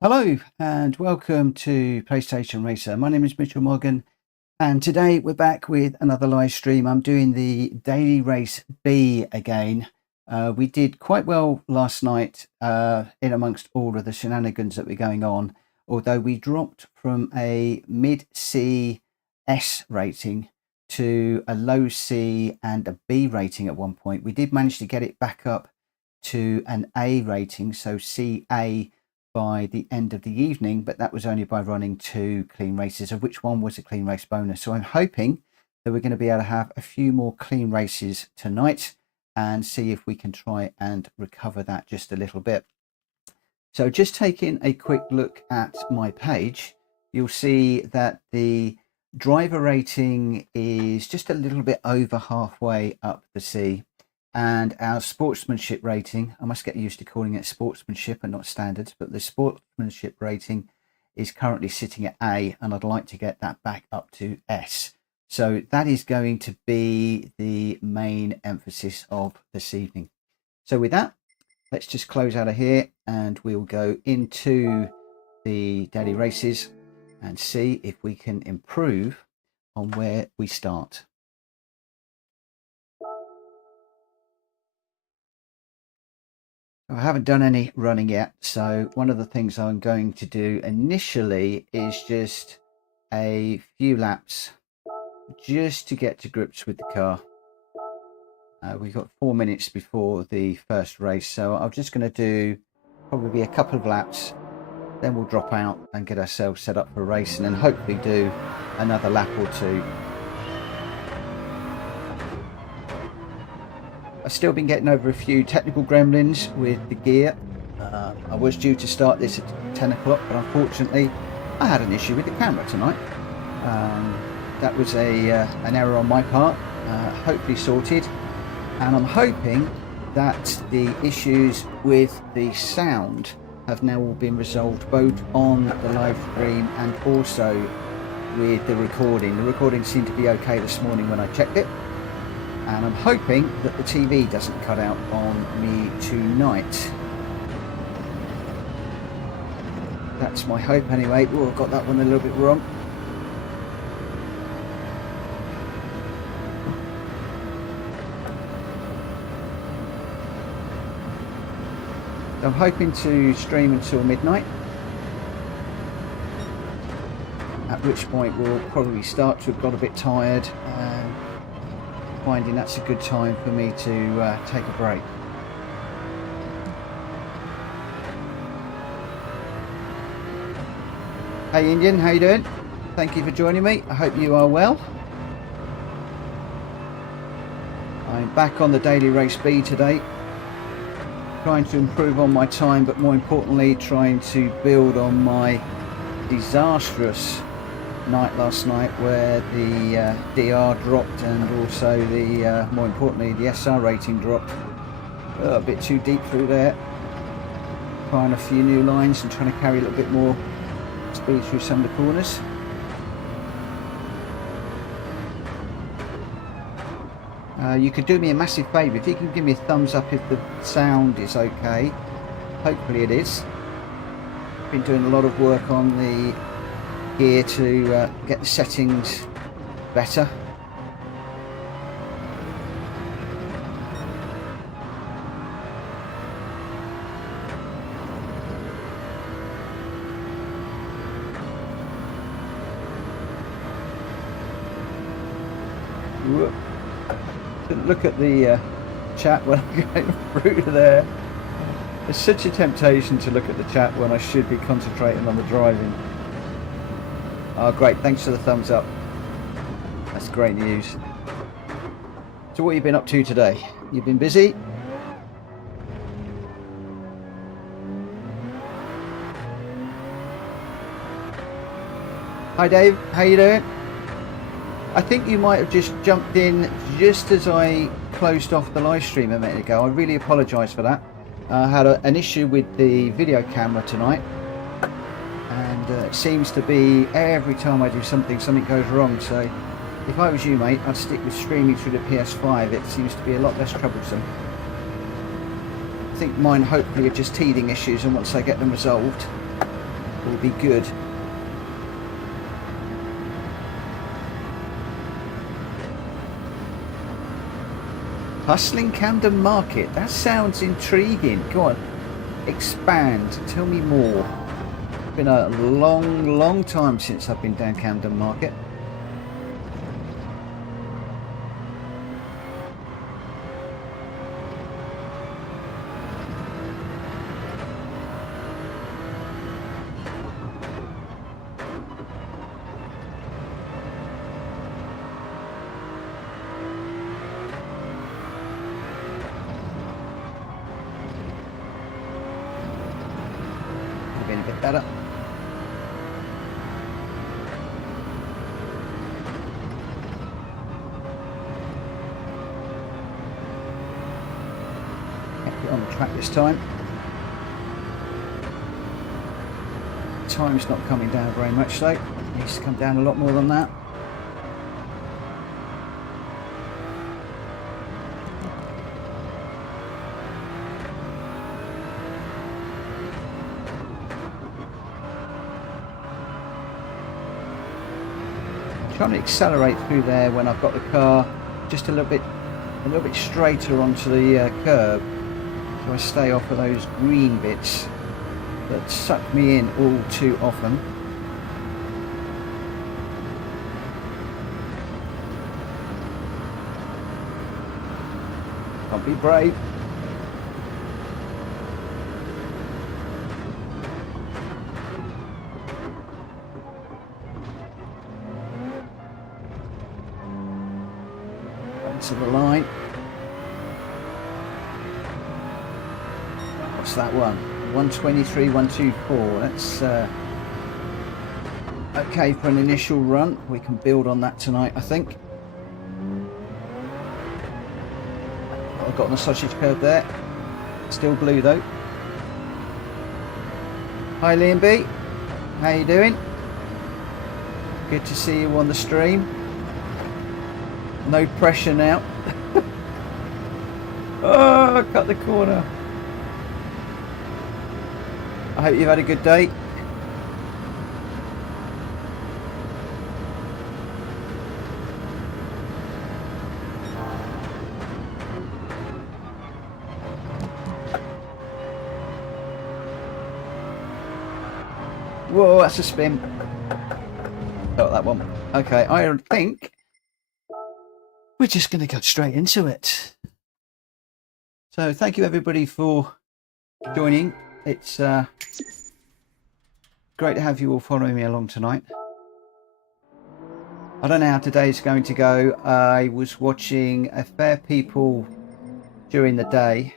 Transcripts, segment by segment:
Hello and welcome to PlayStation Racer. My name is Mitchell Morgan and today we're back with another live stream. I'm doing the Daily Race B again. We did quite well last night in amongst all of the shenanigans that were going on, although we dropped from a mid-C S rating to a low C and a B rating at one point. We did manage to get it back up to an A rating, so CA, by the end of the evening, but that was only by running 2 clean races, of which one was a clean race bonus. So I'm hoping that we're going to be able to have a few more clean races tonight and see if we can try and recover that just a little bit. So just taking a quick look at my page, you'll see that the driver rating is just a little bit over halfway up the C. And our sportsmanship rating, I must get used to calling it sportsmanship and not standards, but the sportsmanship rating is currently sitting at A, and I'd like to get that back up to S. So that is going to be the main emphasis of this evening. So with that, let's just close out of here and we'll go into the daily races and see if we can improve on where we start. I haven't done any running yet, so one of the things I'm going to do initially is just a few laps just to get to grips with the car. We've got 4 minutes before the first race, so I'm just going to do probably a couple of laps, then we'll drop out and get ourselves set up for a race, and then hopefully do another lap or two. I've still been getting over a few technical gremlins with the gear. I was due to start this at 10 o'clock, but unfortunately I had an issue with the camera tonight. That was an error on my part, hopefully sorted, and I'm hoping that the issues with the sound have now all been resolved, both on the live stream and also with the recording. The recording seemed to be okay this morning when I checked it. And I'm hoping that the TV doesn't cut out on me tonight. That's my hope anyway. Oh, I've got that one a little bit wrong. I'm hoping to stream until midnight, at which point we'll probably start to have got a bit tired and finding that's a good time for me to take a break. Hey Indian, how you doing? Thank you for joining me. I hope you are well. I'm back on the Daily Race B today, trying to improve on my time, but more importantly trying to build on my disastrous night last night, where the DR dropped and also the more importantly the SR rating dropped. A bit too deep through there, trying a few new lines and trying to carry a little bit more speed through some of the corners. You could do me a massive favour if you can give me a thumbs up if the sound is okay. Hopefully it is. Been doing a lot of work on the gear to get the settings better. Whoop. Look at the chat when I'm going through there. It's such a temptation to look at the chat when I should be concentrating on the driving. Oh great, thanks for the thumbs up. That's great news. So what have you been up to today? You've been busy? Hi Dave, how you doing? I think you might have just jumped in just as I closed off the live stream a minute ago. I really apologise for that. I had an issue with the video camera tonight, and it seems to be every time I do something goes wrong. So if I was you, mate, I'd stick with streaming through the PS5. It seems to be a lot less troublesome. I think mine hopefully are just teething issues, and once I get them resolved, will be good. Hustling Camden Market, that sounds intriguing. Go on, expand, tell me more. It's been a long time since I've been down Camden Market. Getting a bit better. Kept it on the track this time. Time's not coming down very much though. It needs to come down a lot more than that. Trying to accelerate through there when I've got the car just a little bit straighter onto the curb, so I stay off of those green bits that suck me in all too often. Can't be brave. To the line. What's that one? 123.124. That's okay for an initial run. We can build on that tonight, I think. I've got on the sausage curve there. Still blue though. Hi Liam B. How you doing? Good to see you on the stream. No pressure now. Oh, cut the corner. I hope you've had a good day. Whoa, that's a spin. Oh, that one. Okay, I think we're just going to go straight into it. So thank you everybody for joining. It's great to have you all following me along tonight. I don't know how today's going to go. I was watching a fair people during the day.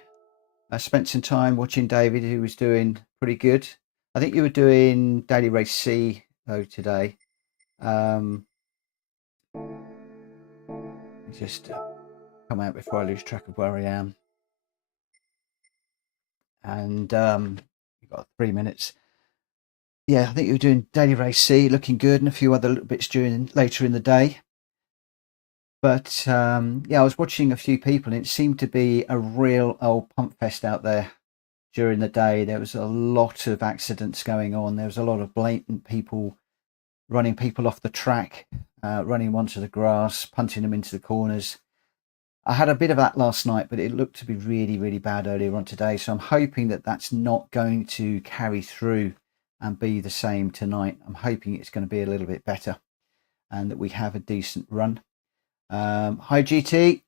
I spent some time watching David, who was doing pretty good. I think you were doing Daily Race C though today. Just come out before I lose track of where I am. And you've got 3 minutes. Yeah, I think you were doing Daily Race C, looking good, and a few other little bits later in the day. But yeah, I was watching a few people, and it seemed to be a real old pump fest out there during the day. There was a lot of accidents going on. There was a lot of blatant people running people off the track, running onto the grass, punting them into the corners. I had a bit of that last night, but it looked to be really bad earlier on today. So I'm hoping that that's not going to carry through and be the same tonight. I'm hoping it's going to be a little bit better and that we have a decent run. Hi GT,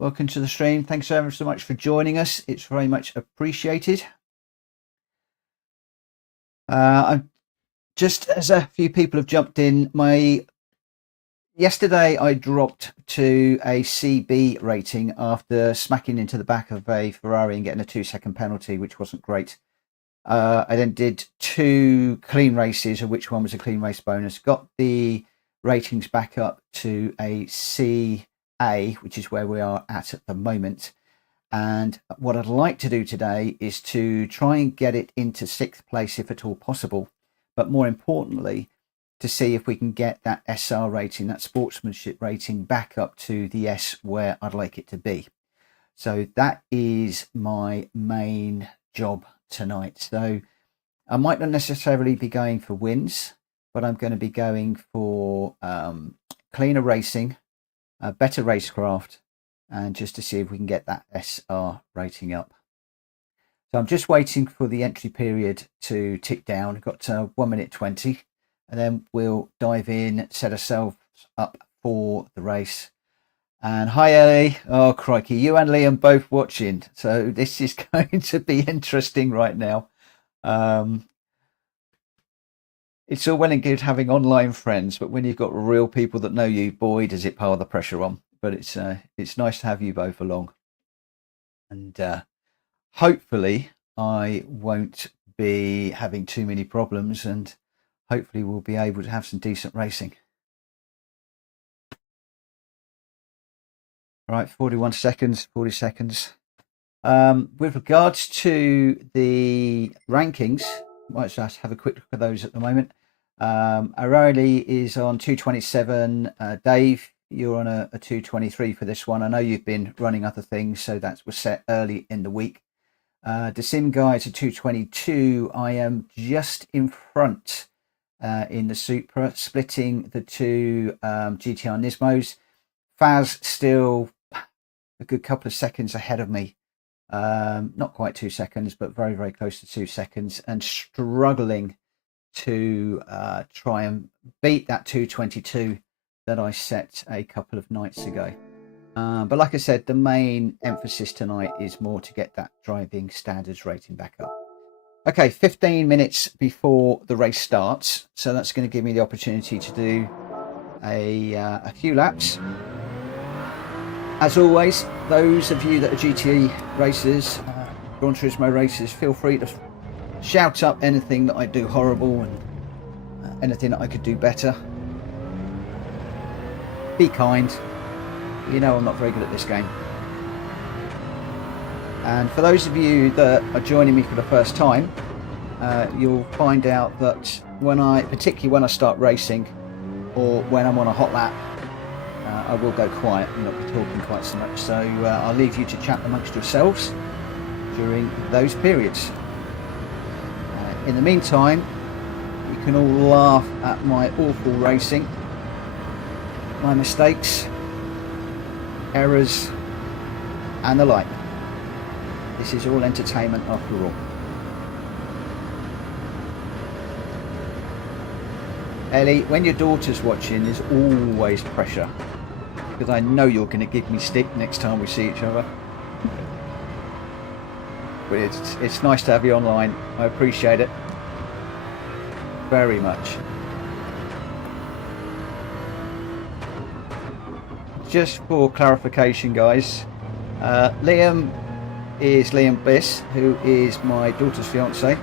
welcome to the stream. Thanks so much for joining us. It's very much appreciated. I'm just as a few people have jumped in, yesterday I dropped to a CB rating after smacking into the back of a Ferrari and getting a 2-second penalty, which wasn't great. I then did 2 clean races, of which one was a clean race bonus. Got the ratings back up to a CA, which is where we are at the moment. And what I'd like to do today is to try and get it into 6th place if at all possible. But more importantly, to see if we can get that SR rating, that sportsmanship rating, back up to the S where I'd like it to be. So that is my main job tonight. So I might not necessarily be going for wins, but I'm going to be going for cleaner racing, better racecraft, and just to see if we can get that SR rating up. So I'm just waiting for the entry period to tick down. I've got 1 minute 20, and then we'll dive in, set ourselves up for the race. And hi Ellie, oh crikey, you and Liam both watching, so this is going to be interesting right now. It's all well and good having online friends, but when you've got real people that know you, boy, does it pile the pressure on. But it's nice to have you both along, and hopefully I won't be having too many problems, and hopefully we'll be able to have some decent racing. Right, 41 seconds, 40 seconds. With regards to the rankings, let's just have a quick look at those at the moment. O'Reilly is on 227. Dave, you're on a 223 for this one. I know you've been running other things, so that was set early in the week. The Sim guys are 222. I am just in front in the Supra, splitting the two GTR Nismos. Faz still a good couple of seconds ahead of me. Not quite 2 seconds, but very, very close to 2 seconds, and struggling to try and beat that 222 that I set a couple of nights ago. But like I said, the main emphasis tonight is more to get that driving standards rating back up. Okay, 15 minutes before the race starts, so that's going to give me the opportunity to do a few laps. As always, those of you that are GT racers, Gran Turismo racers, feel free to shout up anything that I do horrible and anything that I could do better. Be kind. You know I'm not very good at this game. And for those of you that are joining me for the first time, you'll find out that particularly when I start racing or when I'm on a hot lap, I will go quiet and not be talking quite so much. So I'll leave you to chat amongst yourselves during those periods. In the meantime, you can all laugh at my awful racing, my mistakes, errors, and the like. This is all entertainment after all. Ellie, when your daughter's watching, there's always pressure, because I know you're going to give me stick next time we see each other. But it's nice to have you online. I appreciate it very much. Just for clarification, guys, Liam is Liam Bliss, who is my daughter's fiance.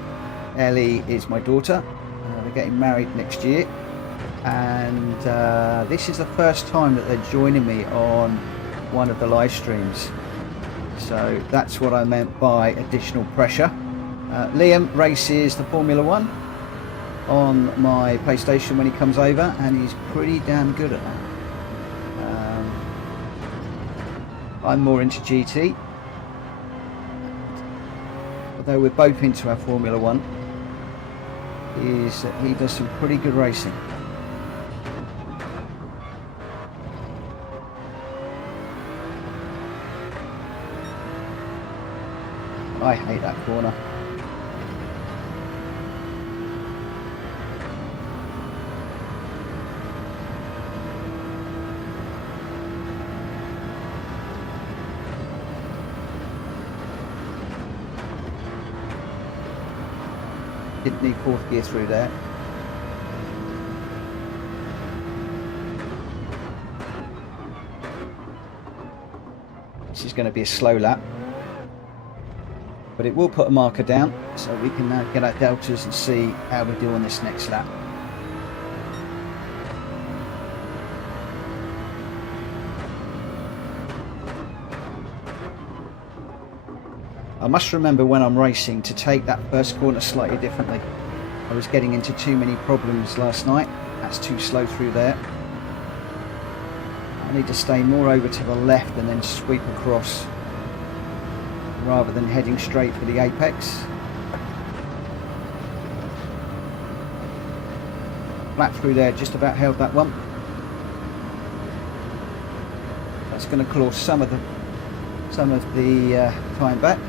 Ellie is my daughter. They're getting married next year, and this is the first time that they're joining me on one of the live streams. So that's what I meant by additional pressure. Liam races the Formula One on my PlayStation when he comes over, and he's pretty damn good at that. I'm more into GT, although we're both into our Formula One. He does some pretty good racing. I hate that corner. Didn't need fourth gear through there. This is going to be a slow lap, but it will put a marker down, so we can now get our deltas and see how we do on this next lap. I must remember when I'm racing to take that first corner slightly differently. I was getting into too many problems last night. That's too slow through there. I need to stay more over to the left and then sweep across, rather than heading straight for the apex. flat through there, just about held that one. That's going to claw some of the time back.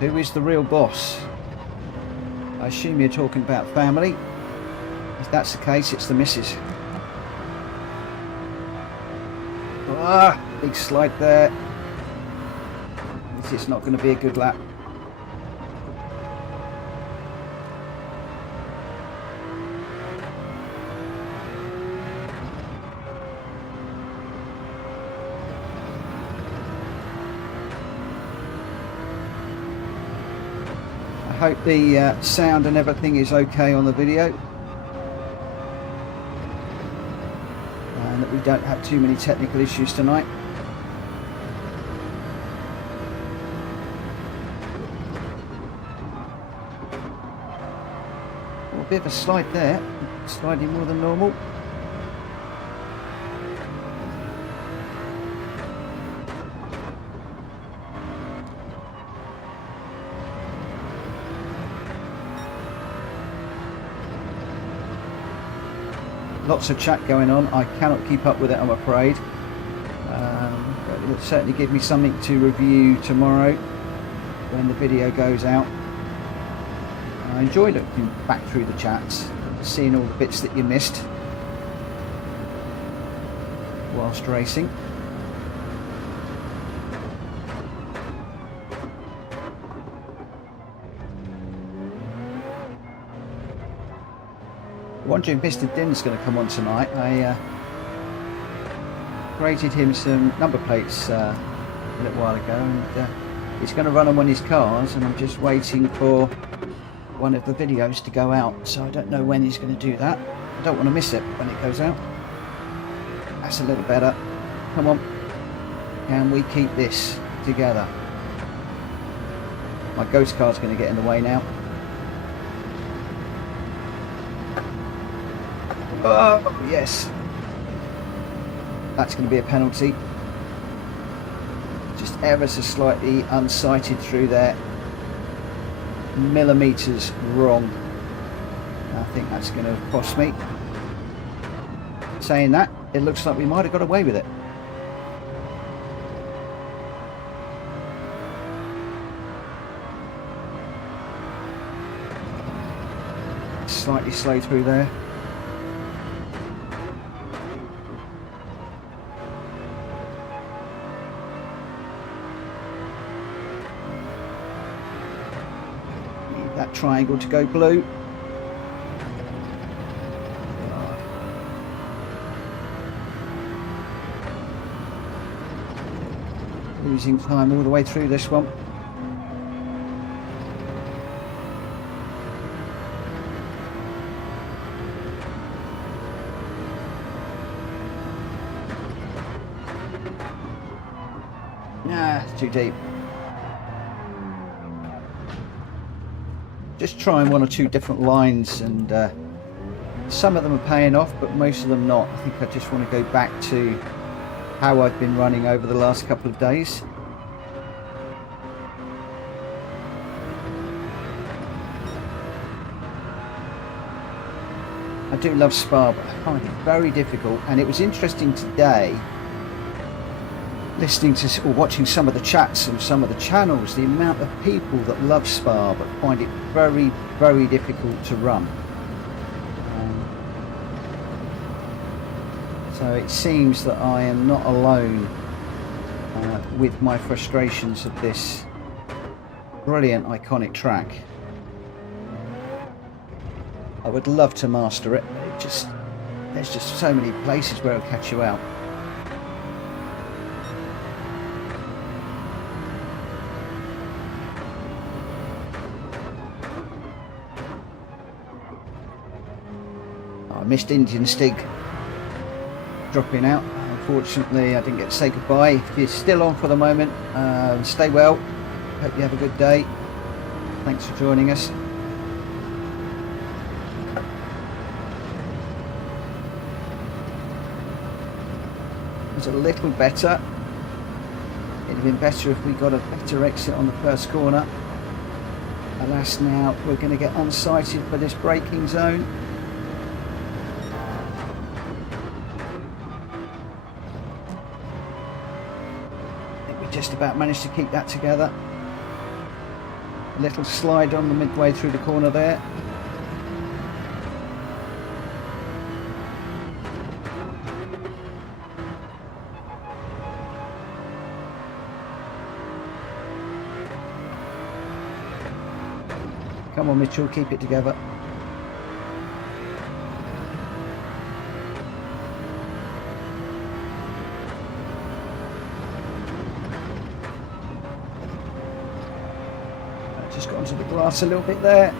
Who is the real boss? I assume you're talking about family. If that's the case, it's the missus. Ah, big slide there. It's not going to be a good lap. I hope the sound and everything is okay on the video, and that we don't have too many technical issues tonight. A bit of a slide there, sliding more than normal. Lots of chat going on. I cannot keep up with it, I'm afraid. But it will certainly give me something to review tomorrow when the video goes out. I enjoy looking back through the chats, seeing all the bits that you missed whilst racing. Wondering if Mr. Din's going to come on tonight. I created him some number plates a little while ago, and he's going to run them on his cars, and I'm just waiting for one of the videos to go out, so I don't know when he's going to do that. I don't want to miss it when it goes out. That's a little better. Come on, can we keep this together? My ghost car's going to get in the way now. Oh yes, that's going to be a penalty. Just ever so slightly unsighted through there. Millimeters wrong. I think that's going to cost me. Saying that, it looks like we might have got away with it. Slightly slow through there. That triangle to go blue. Losing time all the way through this one. Nah, it's too deep. Just trying one or two different lines, and some of them are paying off, but most of them not. I think I just want to go back to how I've been running over the last couple of days. I do love Spa, but I find it very difficult, and it was interesting today listening to or watching some of the chats and some of the channels, the amount of people that love Spa but find it very, very difficult to run. So it seems that I am not alone with my frustrations of this brilliant, iconic track. I would love to master it, but there's just so many places where it'll catch you out. I missed Indian Stig dropping out. Unfortunately, I didn't get to say goodbye. If you're still on for the moment, stay well. Hope you have a good day. Thanks for joining us. It was a little better. It'd have been better if we got a better exit on the first corner. Alas, now we're going to get unsighted for this braking zone. I think we just about managed to keep that together. A little slide on the midway through the corner there. Come on, Mitchell, keep it together. Just got onto the grass a little bit there.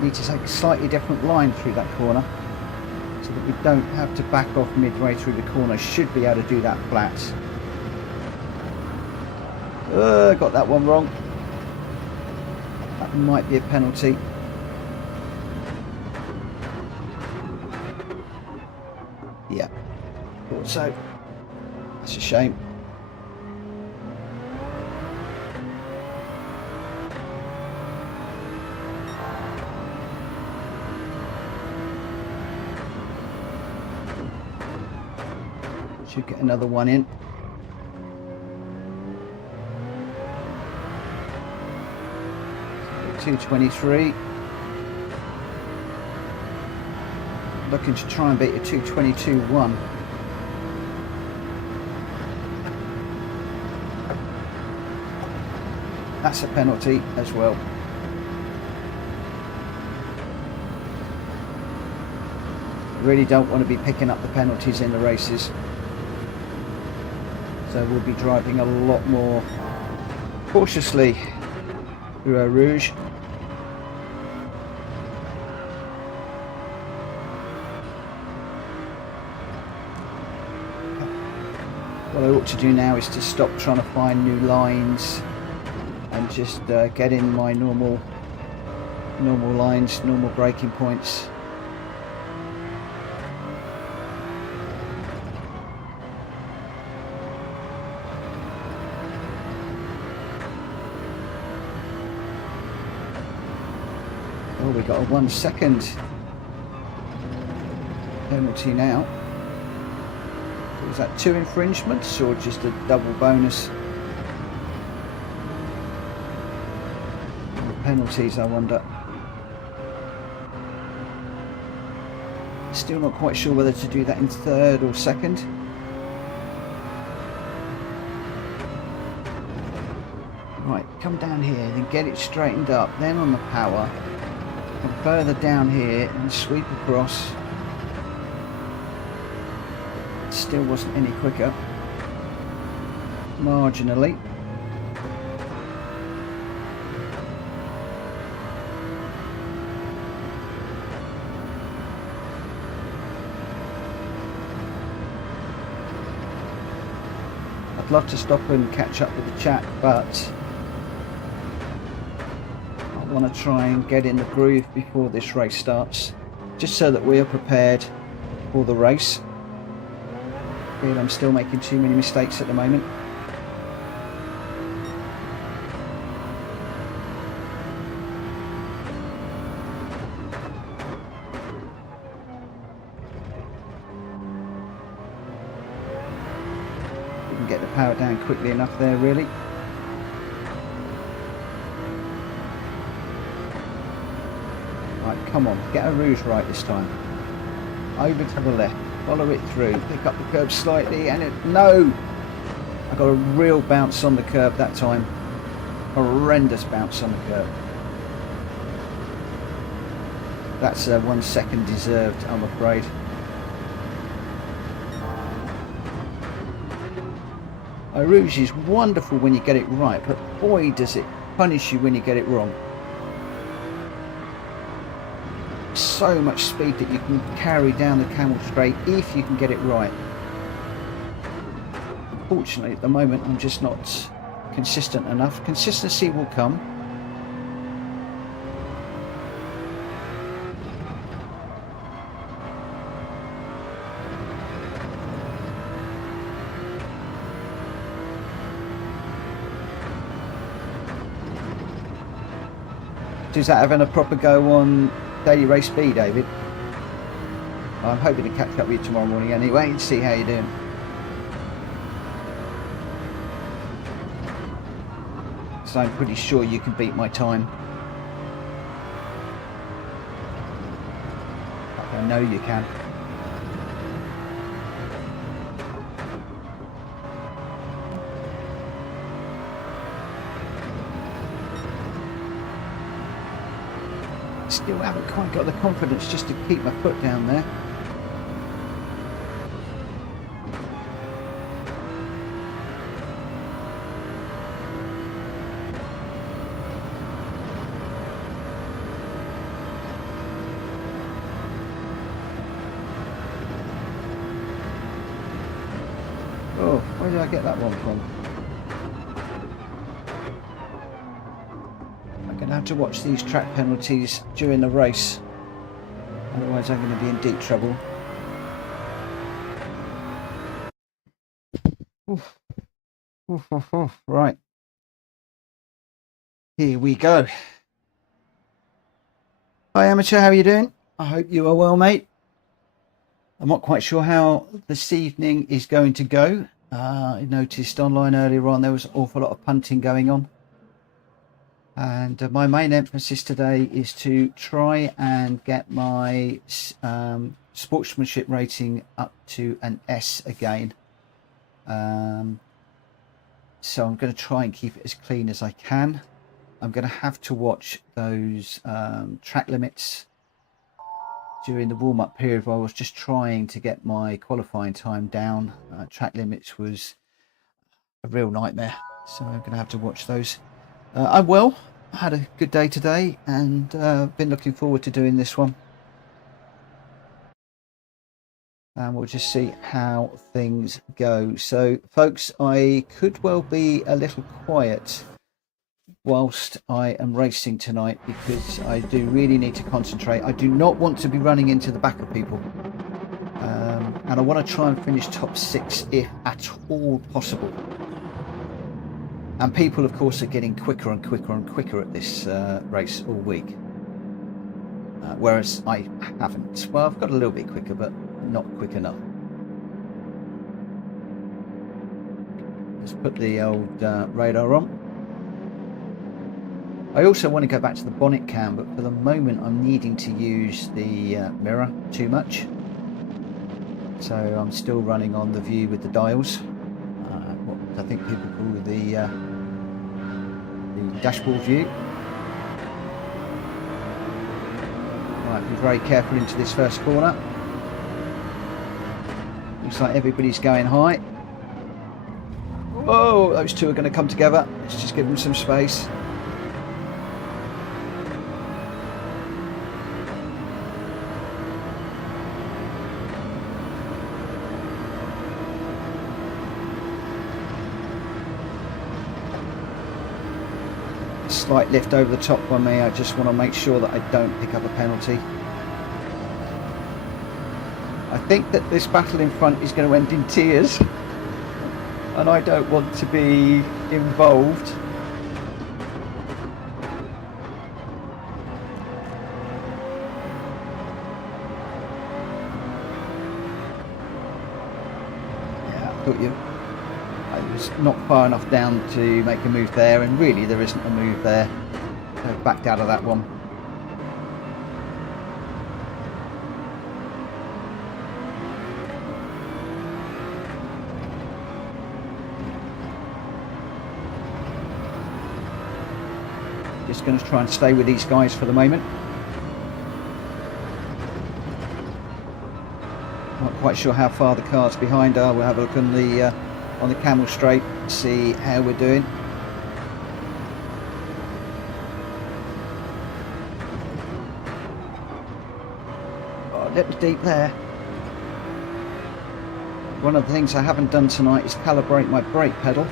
Need to take a slightly different line through that corner so that we don't have to back off midway through the corner. Should be able to do that flat. Got that one wrong. That might be a penalty. Yeah, thought so. That's a shame. Should get another one in. So 223. Looking to try and beat a 222.1. That's a penalty as well. Really don't want to be picking up the penalties in the races. So we'll be driving a lot more cautiously through our Rouge. What I ought to do now is to stop trying to find new lines and just get in my normal lines, normal braking points. Oh, we got a 1 second penalty now. Was that 2 infringements or just a double bonus? The penalties, I wonder. Still not quite sure whether to do that in 3rd or 2nd. Right, come down here and get it straightened up, then on the power. And further down here and sweep across. Still wasn't any quicker. Marginally. I'd love to stop and catch up with the chat, but I want to try and get in the groove before this race starts, just so that we are prepared for the race. I feel I'm still making too many mistakes at the moment. We can get the power down quickly enough there, really. Right, come on, get a Rouge right this time. Over to the left. Follow it through, pick up the curb slightly, and no! I got a real bounce on the curb that time. Horrendous bounce on the curb. That's 1 second deserved, I'm afraid. Rouge is wonderful when you get it right, but boy does it punish you when you get it wrong. So much speed that you can carry down the Camel Straight if you can get it right. Unfortunately at the moment I'm just not consistent enough. Consistency will come. Is that having a proper go on Daily Race B, David? I'm hoping to catch up with you tomorrow morning anyway and see how you're doing. So I'm pretty sure you can beat my time. I know you can. Still haven't quite got the confidence just to keep my foot down there. Oh, where did I get that one from? Have to watch these track penalties during the race, otherwise I'm going to be in deep trouble. Oof. Oof, oof, oof. Right, here we go. Hi Amateur, how are you doing? I hope you are well, mate. I'm not quite sure how this evening is going to go. I noticed online earlier on there was an awful lot of punting going on. And my main emphasis today is to try and get my sportsmanship rating up to an S again. So I'm going to try and keep it as clean as I can. I'm going to have to watch those track limits during the warm-up period where I was just trying to get my qualifying time down. Track limits was a real nightmare, so I'm going to have to watch those. I'm well. I had a good day today and been looking forward to doing this one. And we'll just see how things go. So, folks, I could well be a little quiet whilst I am racing tonight because I do really need to concentrate. I do not want to be running into the back of people. And I want to try and finish top 6 if at all possible. And people, of course, are getting quicker and quicker and quicker at this race all week. Whereas I haven't. Well, I've got a little bit quicker, but not quick enough. Let's put the old radar on. I also want to go back to the bonnet cam, but for the moment I'm needing to use the mirror too much. So I'm still running on the view with the dials. What I think people call the dashboard view. Right, be very careful into this first corner. Looks like everybody's going high. Whoa, those two are going to come together. Let's just give them some space. Slight lift over the top by me. I just want to make sure that I don't pick up a penalty. I think that this battle in front is going to end in tears, and I don't want to be involved. Yeah, I thought I was not far enough down to make a move there, and really there isn't a move there. I backed out of that one. Just going to try and stay with these guys for the moment. Not quite sure how far the cars behind are. We'll have a look on the on the camel straight, see how we're doing. Oh, a little deep there. One of the things I haven't done tonight is calibrate my brake pedal.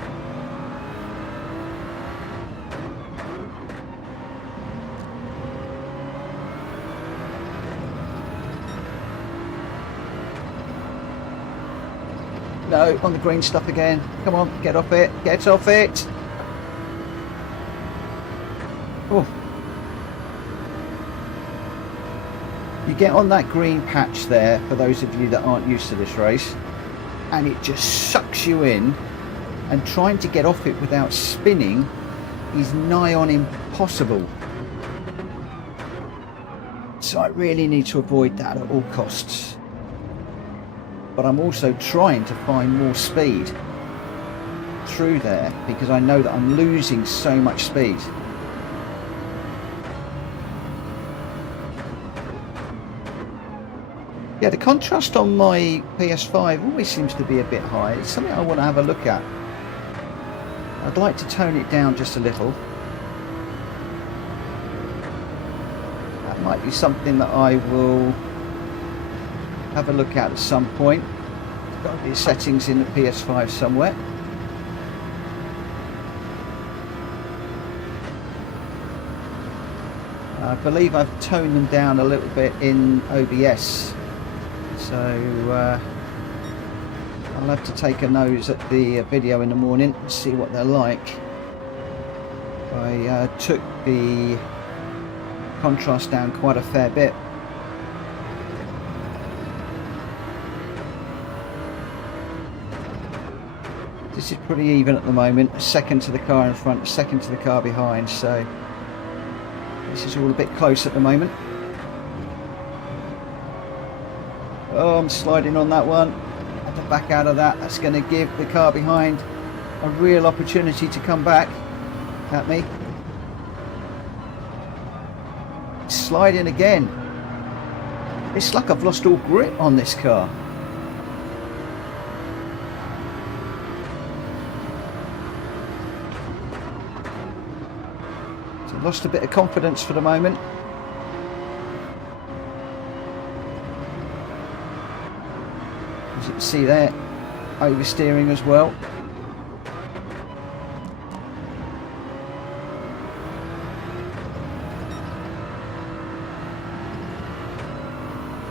No, on the green stuff again. Come on, get off it. Get off it. Oh. You get on that green patch there, for those of you that aren't used to this race, and it just sucks you in, and trying to get off it without spinning is nigh on impossible. So I really need to avoid that at all costs. But I'm also trying to find more speed through there because I know that I'm losing so much speed. Yeah, the contrast on my PS5 always seems to be a bit high. It's something I want to have a look at. I'd like to tone it down just a little. That might be something that I will have a look at some point. There's got to be settings in the PS5 somewhere. I believe I've toned them down a little bit in OBS, so I'll have to take a nose at the video in the morning and see what they're like. I took the contrast down quite a fair bit. This is pretty even at the moment, a second to the car in front, a second to the car behind, so this is all a bit close at the moment. Oh, I'm sliding on that one. I have to back out of that. That's going to give the car behind a real opportunity to come back at me. Sliding again. It's like I've lost all grip on this car. Lost a bit of confidence for the moment. As you can see there, oversteering as well.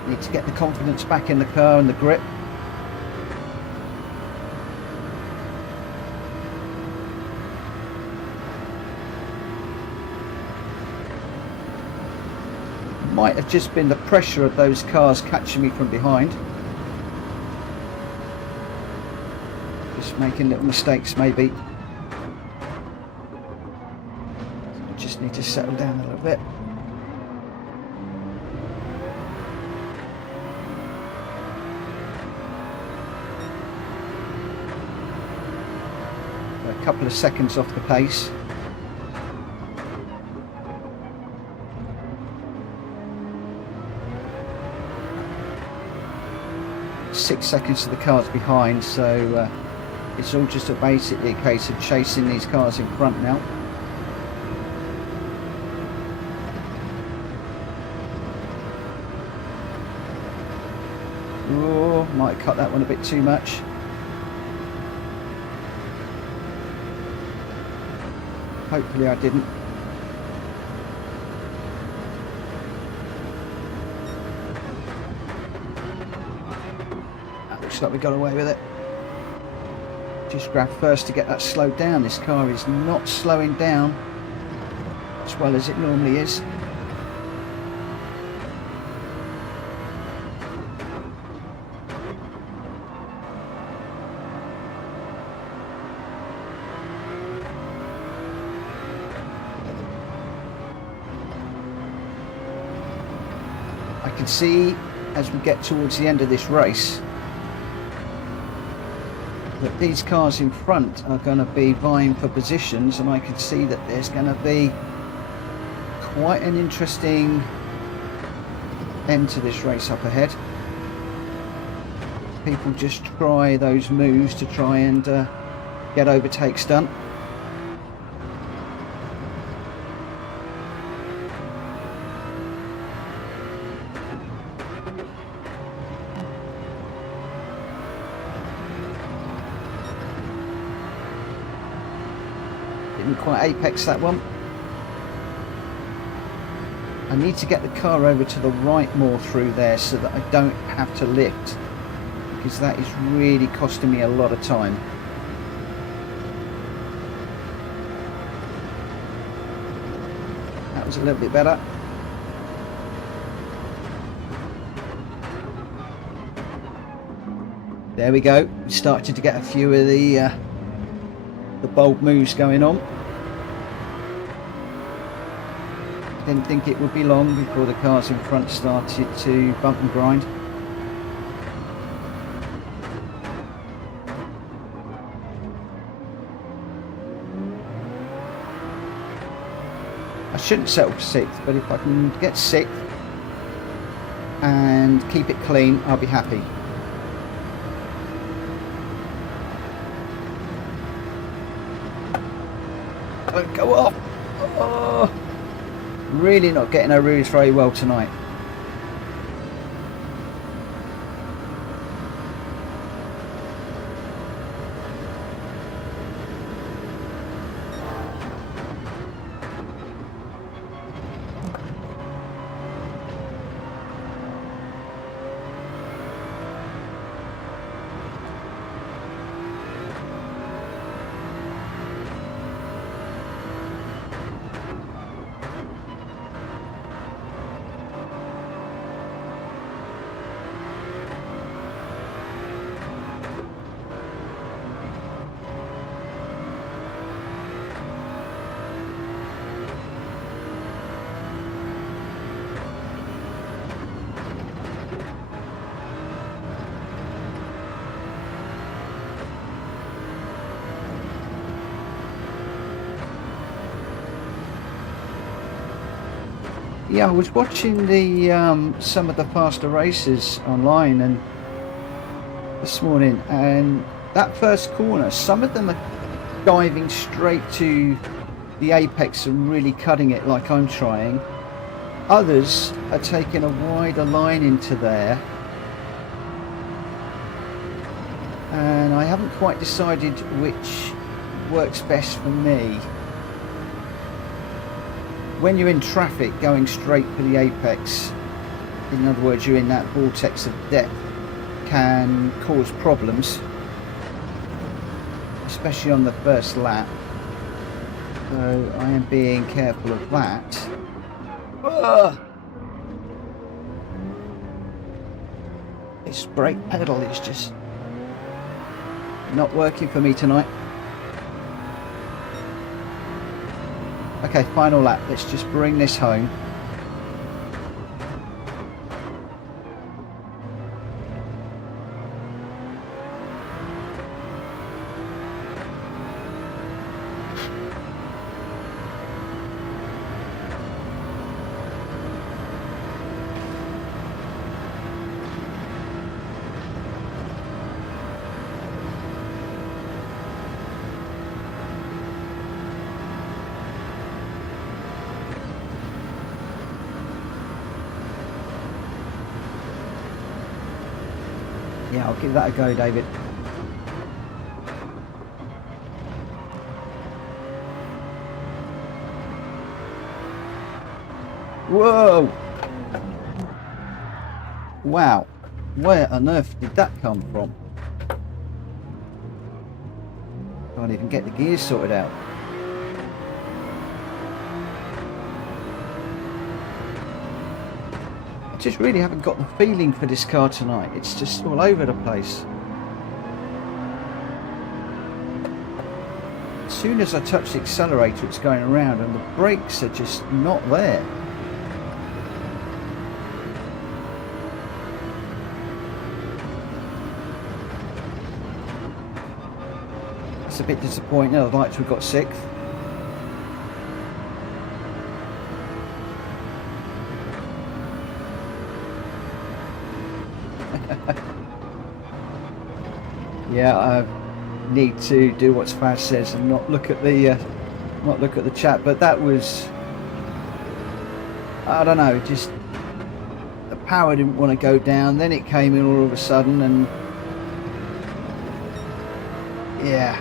Need to get the confidence back in the car and the grip. Might have just been the pressure of those cars catching me from behind. Just making little mistakes maybe. Just need to settle down a little bit. A couple of seconds off the pace. 6 seconds to the cars behind, so it's all just basically a case of chasing these cars in front now. Oh, might cut that one a bit too much. Hopefully I didn't. Looks like we got away with it. Just grab first to get that slowed down. This car is not slowing down as well as it normally is. I can see as we get towards the end of this race that these cars in front are going to be vying for positions, and I can see that there's going to be quite an interesting end to this race up ahead. people just try those moves to try and get overtakes done. Didn't quite apex that one. I need to get the car over to the right more through there so that I don't have to lift, because that is really costing me a lot of time. That was a little bit better. There we go. We started to get a few of the bold moves going on. Didn't think it would be long before the cars in front started to bump and grind. I shouldn't settle for 6th, but if I can get 6th and keep it clean, I'll be happy. Don't go off! Oh. Really not getting our roofs very well tonight. Yeah, I was watching the some of the faster races online and this morning, and that first corner, some of them are diving straight to the apex and really cutting it like I'm trying. Others are taking a wider line into there, and I haven't quite decided which works best for me. When you're in traffic going straight for the apex, in other words you're in that vortex of death, can cause problems, especially on the first lap, so I am being careful of that. Ugh. This brake pedal is just not working for me tonight. Okay, final lap. Let's just bring this home. Yeah, I'll give that a go, David. Whoa! Wow, where on earth did that come from? Can't even get the gears sorted out. I just really haven't got the feeling for this car tonight. It's just all over the place. As soon as I touch the accelerator, it's going around, and the brakes are just not there. It's a bit disappointing. I'd like to have got 6th. Yeah, I need to do what Spaz says and not look at the chat. But that was, I don't know, just the power didn't want to go down. Then it came in all of a sudden, and yeah,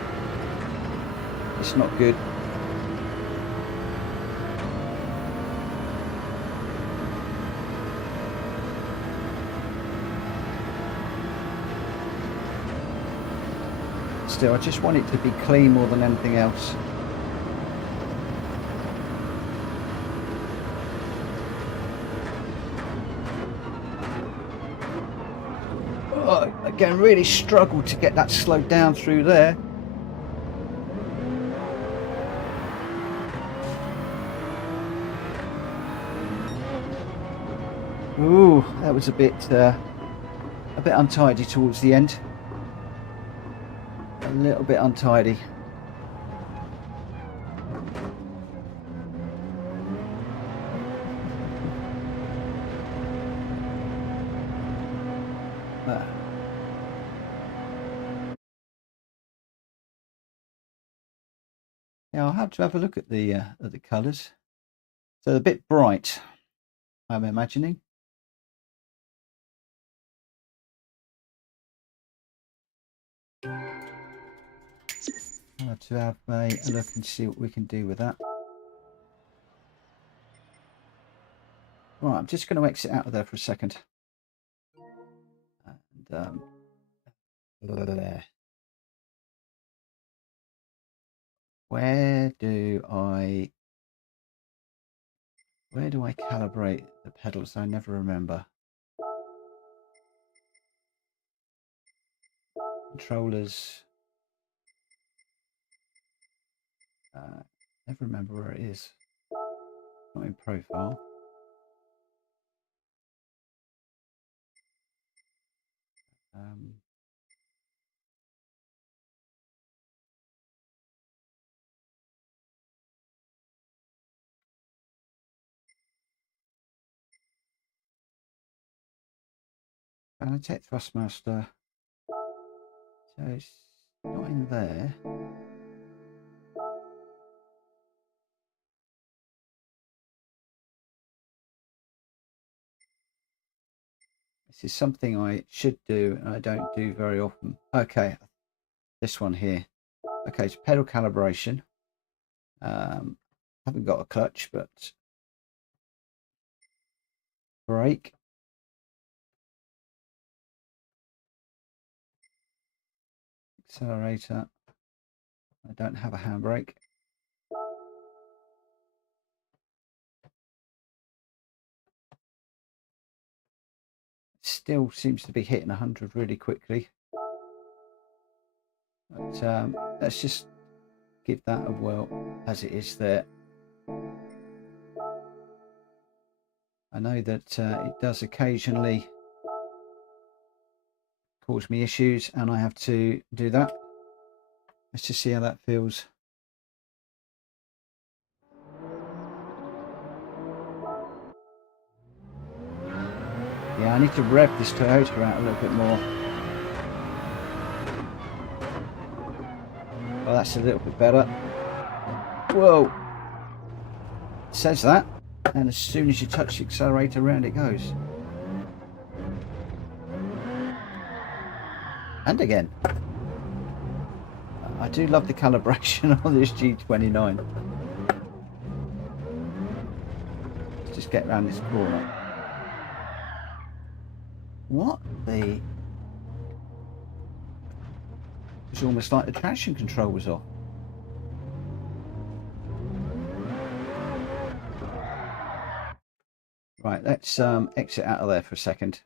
it's not good. Still, I just want it to be clean more than anything else. Oh, again, really struggled to get that slowed down through there. Ooh, that was a bit untidy towards the end. A little bit untidy. Yeah, I'll have to have a look at the colours. So they're a bit bright, I'm imagining. I'll have to have a look and see what we can do with that. Right, I'm just going to exit out of there for a second. And, where do I calibrate the pedals? I never remember. Controllers. Never remember where it is. Not in profile. Fanatec Thrustmaster. So it's not in there. This is something I should do and I don't do very often. Okay, this one here. Okay, it's pedal calibration. Haven't got a clutch, but brake. Accelerator. I don't have a handbrake. Still seems to be hitting 100 really quickly. But let's just give that a whirl as it is there. I know that it does occasionally cause me issues and I have to do that. Let's just see how that feels. Yeah, I need to rev this Toyota out a little bit more. Well, that's a little bit better. Whoa! It says that, and as soon as you touch the accelerator, round it goes. And again. I do love the calibration on this G29. Let's just get around this corner. What the... It's almost like the traction control was off. Right, let's exit out of there for a second.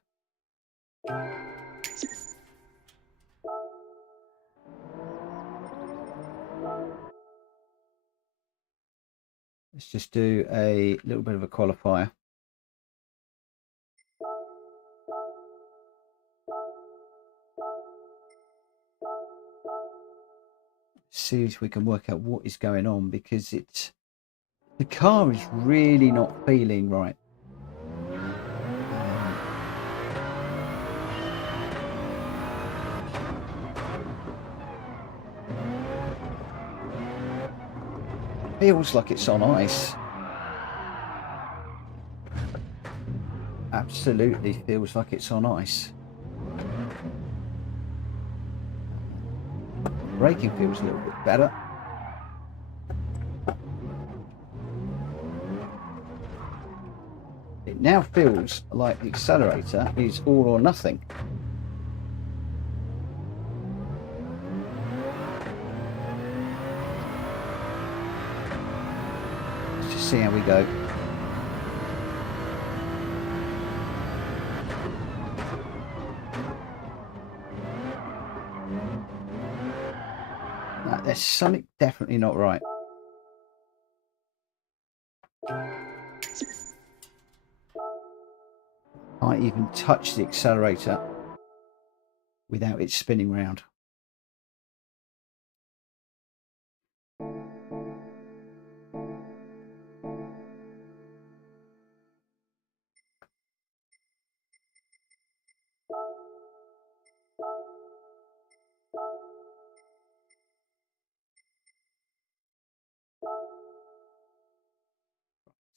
Let's just do a little bit of a qualifier. See if we can work out what is going on, because the car is really not feeling right. Feels like it's on ice. Absolutely feels like it's on ice. Braking feels a little bit better. It now feels like the accelerator is all or nothing. Let's just see how we go. No, there's something definitely not right. Can't even touch the accelerator without it spinning round.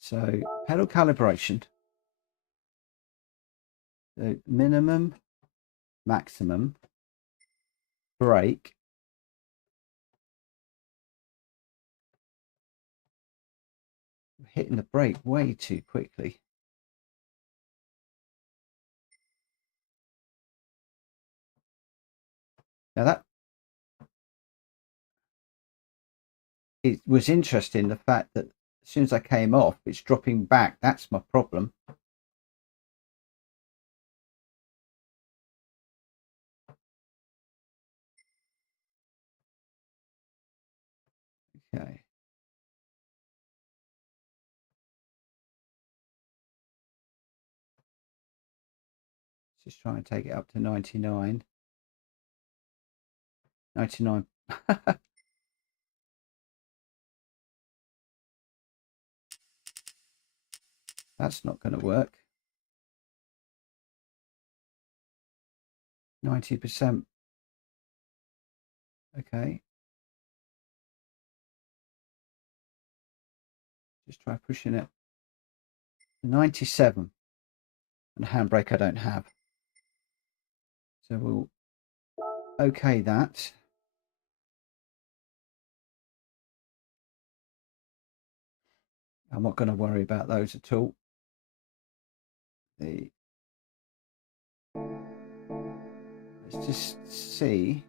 So pedal calibration, so minimum, maximum, brake, hitting the brake way too quickly. Now that it was interesting, the fact that as soon as I came off, it's dropping back. That's my problem. Okay. Just try and take it up to 99. 99. That's not going to work. 90%. Okay. Just try pushing it. 97. And handbrake I don't have. So we'll okay that. I'm not going to worry about those at all. Let's just see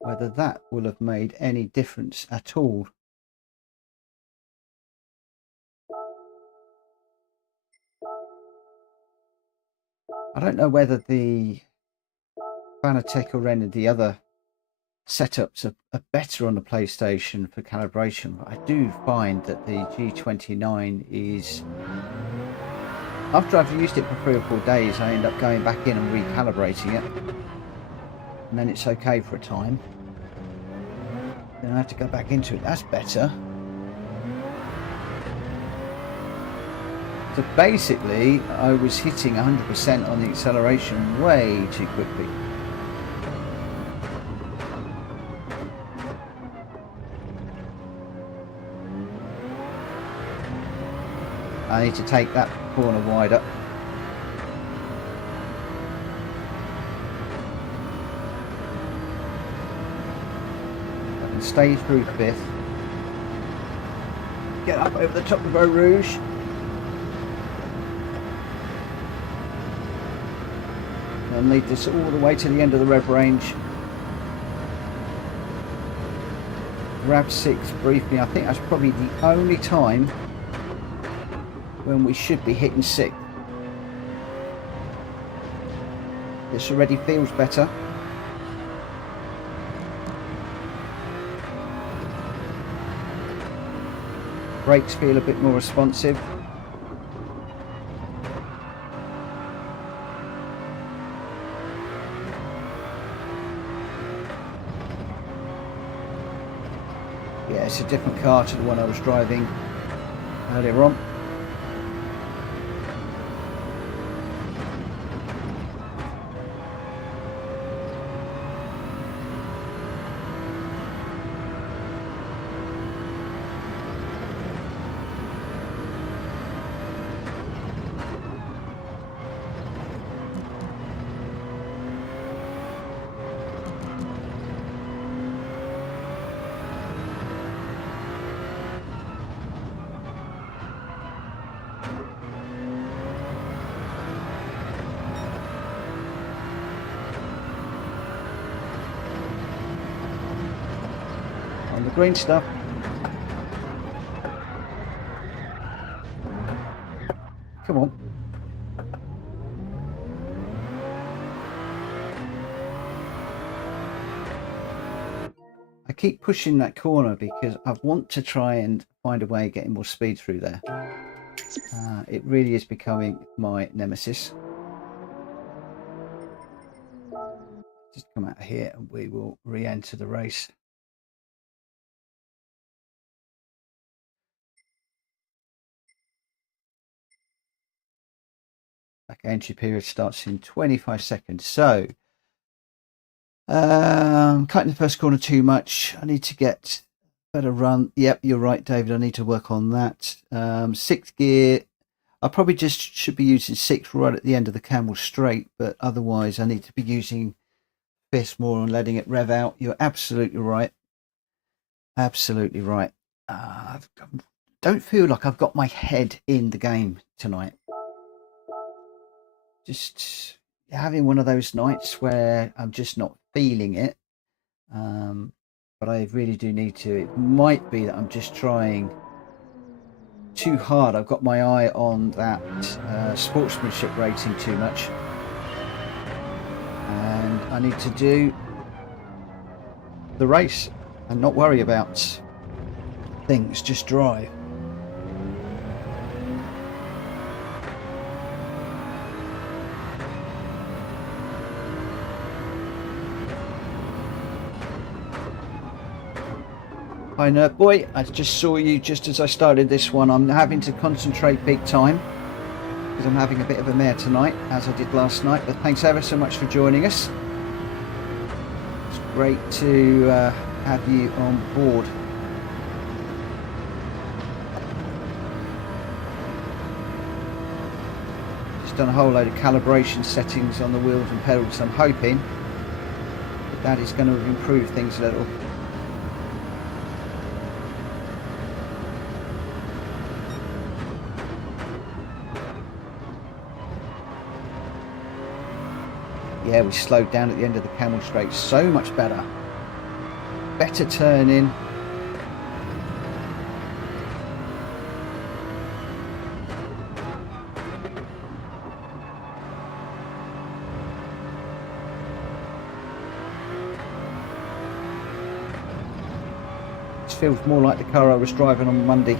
whether that will have made any difference at all. I don't know whether the Fanatec or any of the other setups are better on the PlayStation for calibration, but I do find that the G29 is, after I've used it for 3 or 4 days, I end up going back in and recalibrating it, and then it's okay for a time. Then I have to go back into it. That's better. So basically, I was hitting 100% on the acceleration way too quickly. I need to take that corner wider. I can stay through 5th. Get up over the top of Eau Rouge. And lead this all the way to the end of the rev range. Grab 6th briefly. I think that's probably the only time when we should be hitting 6th. This already feels better. Brakes feel a bit more responsive. Yeah, it's a different car to the one I was driving earlier on. green stuff. Come on. I keep pushing that corner because I want to try and find a way of getting more speed through there. It really is becoming my nemesis. Just come out of here and we will re-enter the race. Back entry period starts in 25 seconds. So, cutting the first corner too much. I need to get better run. Yep, you're right, David. I need to work on that. Sixth gear. I probably just should be using sixth right at the end of the camel straight, but otherwise I need to be using fifth more and letting it rev out. You're absolutely right. Absolutely right. I don't feel like I've got my head in the game tonight. Just having one of those nights where I'm just not feeling it. But I really do need to. It might be that I'm just trying too hard. I've got my eye on that sportsmanship rating too much. And I need to do the race and not worry about things, just drive. Hi Nerd Boy, I just saw you just as I started this one. I'm having to concentrate big time because I'm having a bit of a mare tonight, as I did last night, but thanks ever so much for joining us. It's great to have you on board. Just done a whole load of calibration settings on the wheels and pedals. I'm hoping that is going to improve things a little. Yeah, we slowed down at the end of the camel straight. So much better. Better turning. This feels more like the car I was driving on Monday.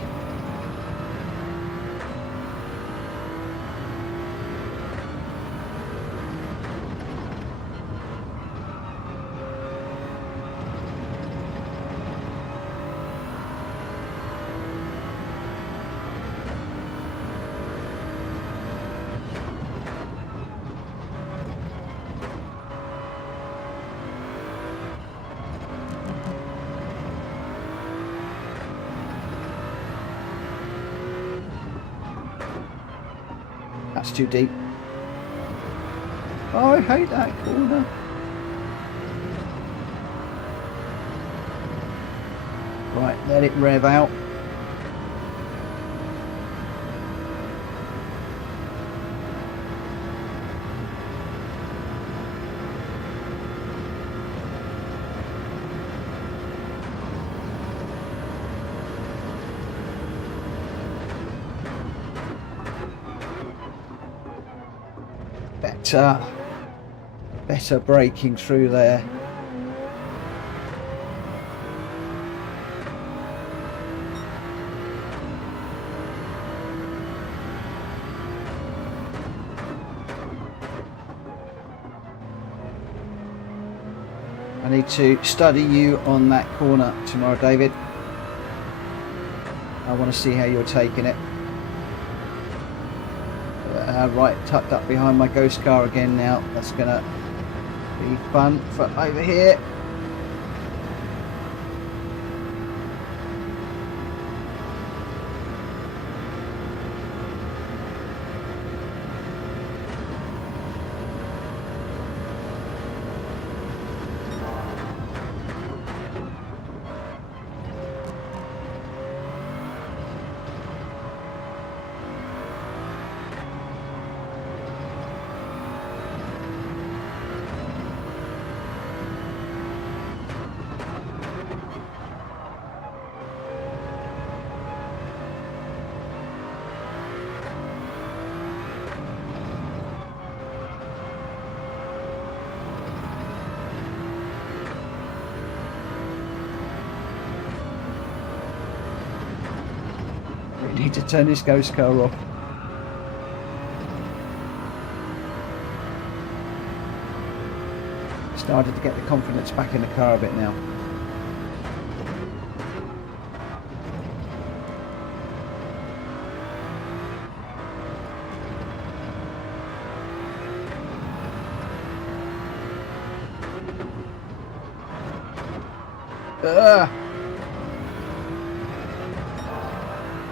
That's too deep. Oh, I hate that corner. Right, let it rev out. Better braking through there. I need to study you on that corner tomorrow, David. I want to see how you're taking it. Right, tucked up behind my ghost car again now. That's gonna be fun for over here. Need to turn this ghost car off. Started to get the confidence back in the car a bit now.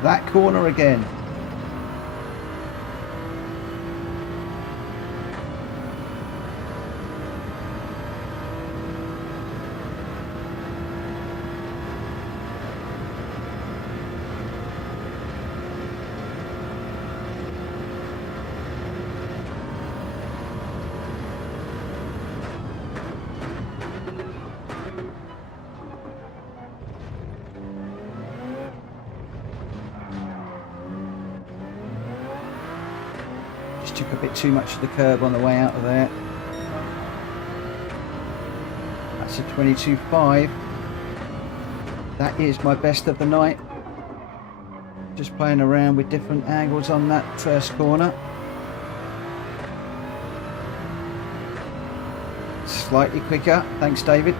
That corner again. Took a bit too much of the curb on the way out of there. That's a 22.5. That is my best of the night. Just playing around with different angles on that first corner. Slightly quicker, thanks David.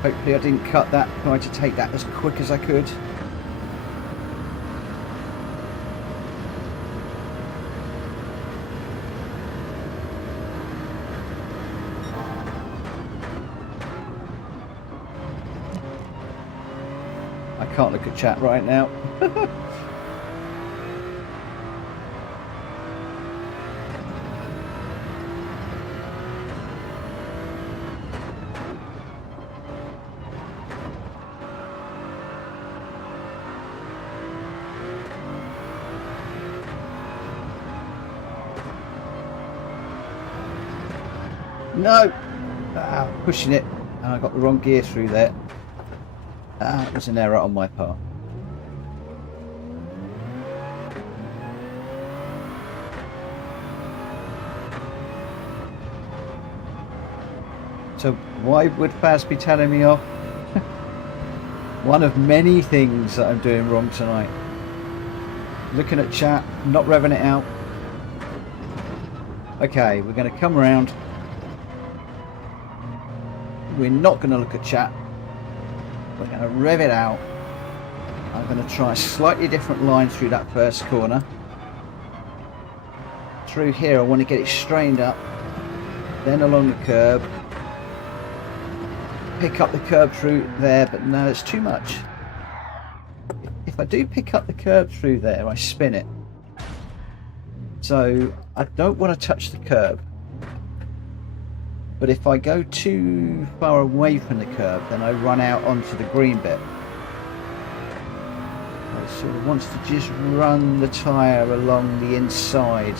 Hopefully I didn't cut that, tried to take that as quick as I could. I can't look at chat right now. No! Pushing it. I got the wrong gear through there. It was an error on my part. So why would Faz be telling me off? One of many things that I'm doing wrong tonight. Looking at chat, not revving it out. Okay, we're going to come around. We're not going to look at chat. We're going to rev it out. I'm going to try a slightly different line through that first corner. Through here I want to get it strained up. Then along the curb. Pick up the curb through there, but no, it's too much. If I do pick up the curb through there, I spin it. So I don't want to touch the curb. But if I go too far away from the curb, then I run out onto the green bit. It sort of wants to just run the tyre along the inside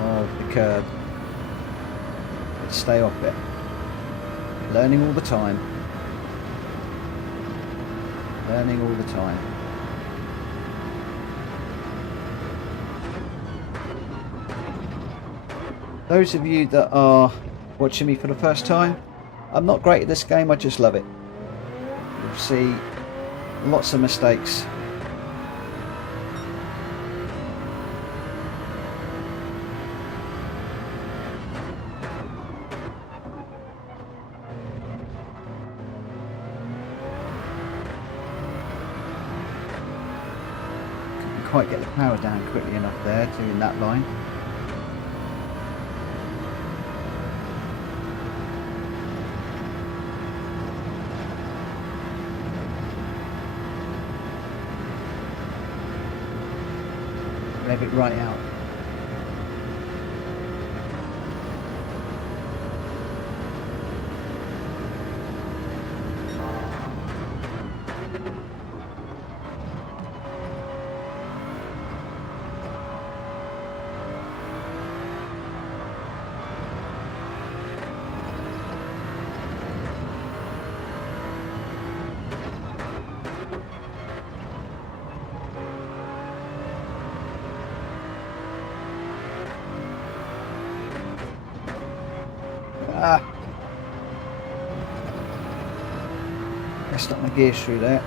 of the curb. But stay off it. Learning all the time. Learning all the time. Those of you that are watching me for the first time, I'm not great at this game, I just love it. You'll see lots of mistakes. Couldn't quite get the power down quickly enough there, doing that line. Rev it right out. Messed up my gears through there.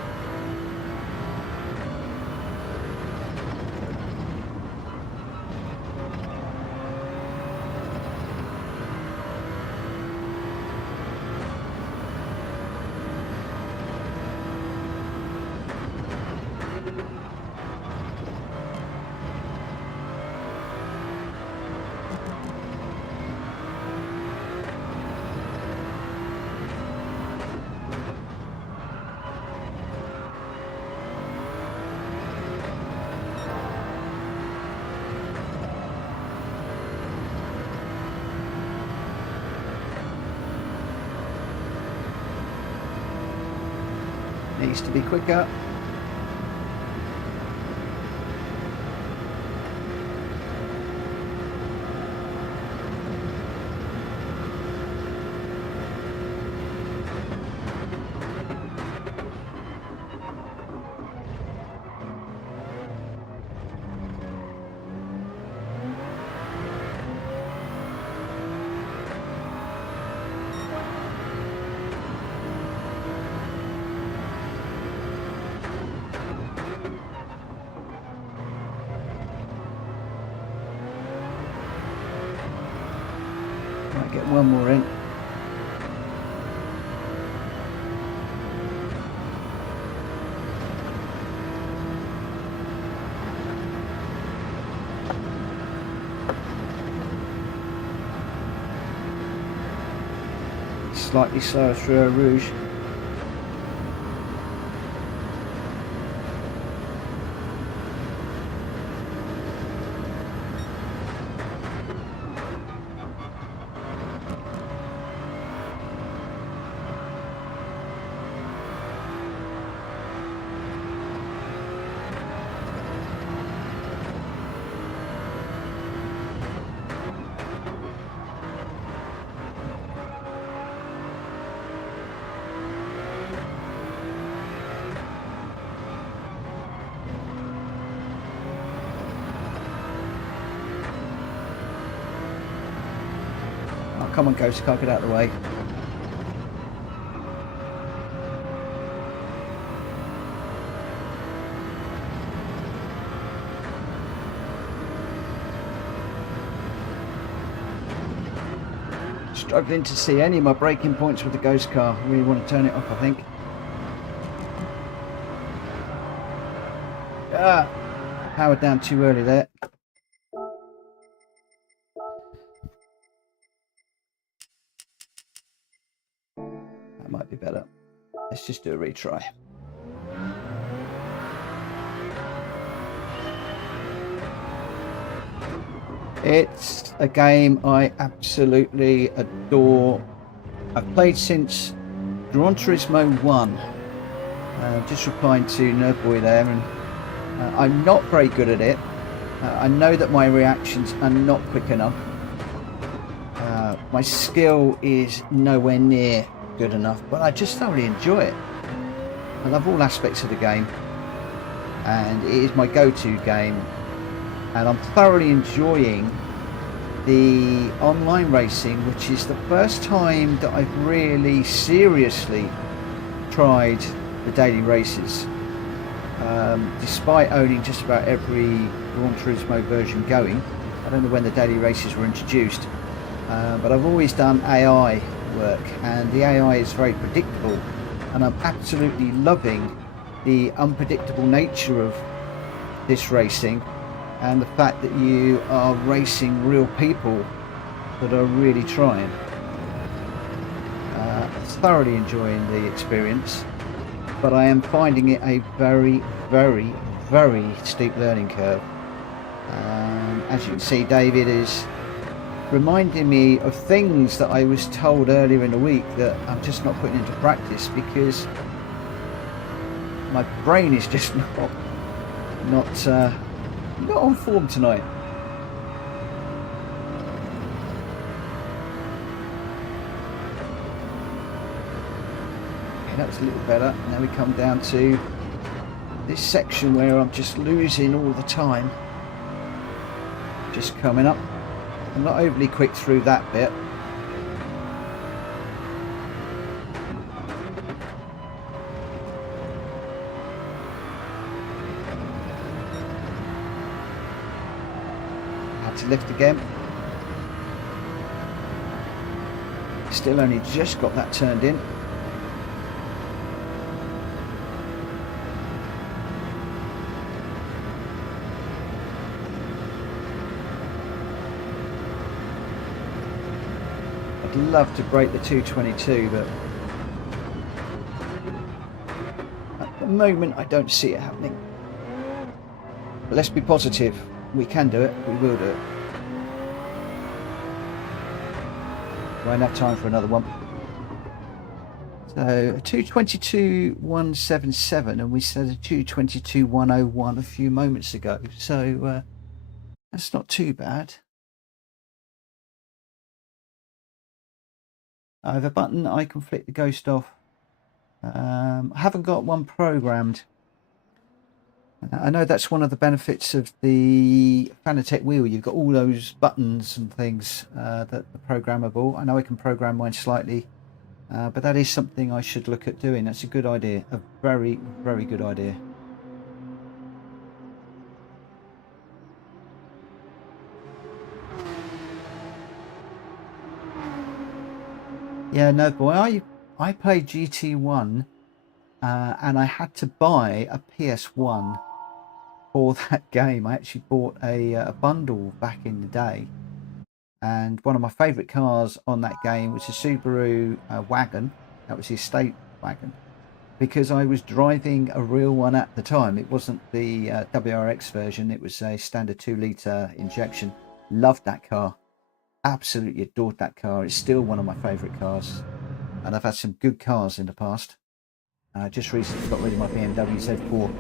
Needs to be quicker. Might get one more in. Slightly slower through a rouge. Come on, Ghost, can't get out of the way. Struggling to see any of my braking points with the Ghost car. I really want to turn it off, I think. Powered down too early there. Might be better. Let's just do a retry. It's a game I absolutely adore. I've played since Gran Turismo 1. Just replying to Nerdboy there, and I'm not very good at it. I know that my reactions are not quick enough. My skill is nowhere near good enough, but I just thoroughly enjoy it. I love all aspects of the game, and it is my go-to game, and I'm thoroughly enjoying the online racing, which is the first time that I've really seriously tried the daily races, despite owning just about every Gran Turismo version going. I don't know when the daily races were introduced, but I've always done AI work, and the AI is very predictable, and I'm absolutely loving the unpredictable nature of this racing, and the fact that you are racing real people that are really trying. Thoroughly enjoying the experience, but I am finding it a very, very, very steep learning curve. As you can see, David is reminding me of things that I was told earlier in the week that I'm just not putting into practice because my brain is just not on form tonight. Okay, that was a little better. Now we come down to this section where I'm just losing all the time. Just coming up. I'm not overly quick through that bit. to lift again. Still only just got that turned in. I'd love to break the 222, but at the moment I don't see it happening. But let's be positive. We can do it. We will do it. Won't have time for another one. So a 222.177, and we said a 222.101 a few moments ago. So that's not too bad. I have a button I can flick the ghost off. I haven't got one programmed. I know that's one of the benefits of the Fanatec wheel. You've got all those buttons and things that are programmable. I know I can program mine slightly, but that is something I should look at doing. That's a good idea, a very, very good idea. Yeah, no boy, I played GT1 and I had to buy a PS1 for that game. I actually bought a bundle back in the day, and one of my favourite cars on that game was a Subaru wagon. That was the estate wagon, because I was driving a real one at the time. It wasn't the WRX version, it was a standard 2-litre injection. Loved that car, absolutely adored that car. It's still one of my favourite cars, and I've had some good cars in the past. Just recently got rid of my BMW Z4,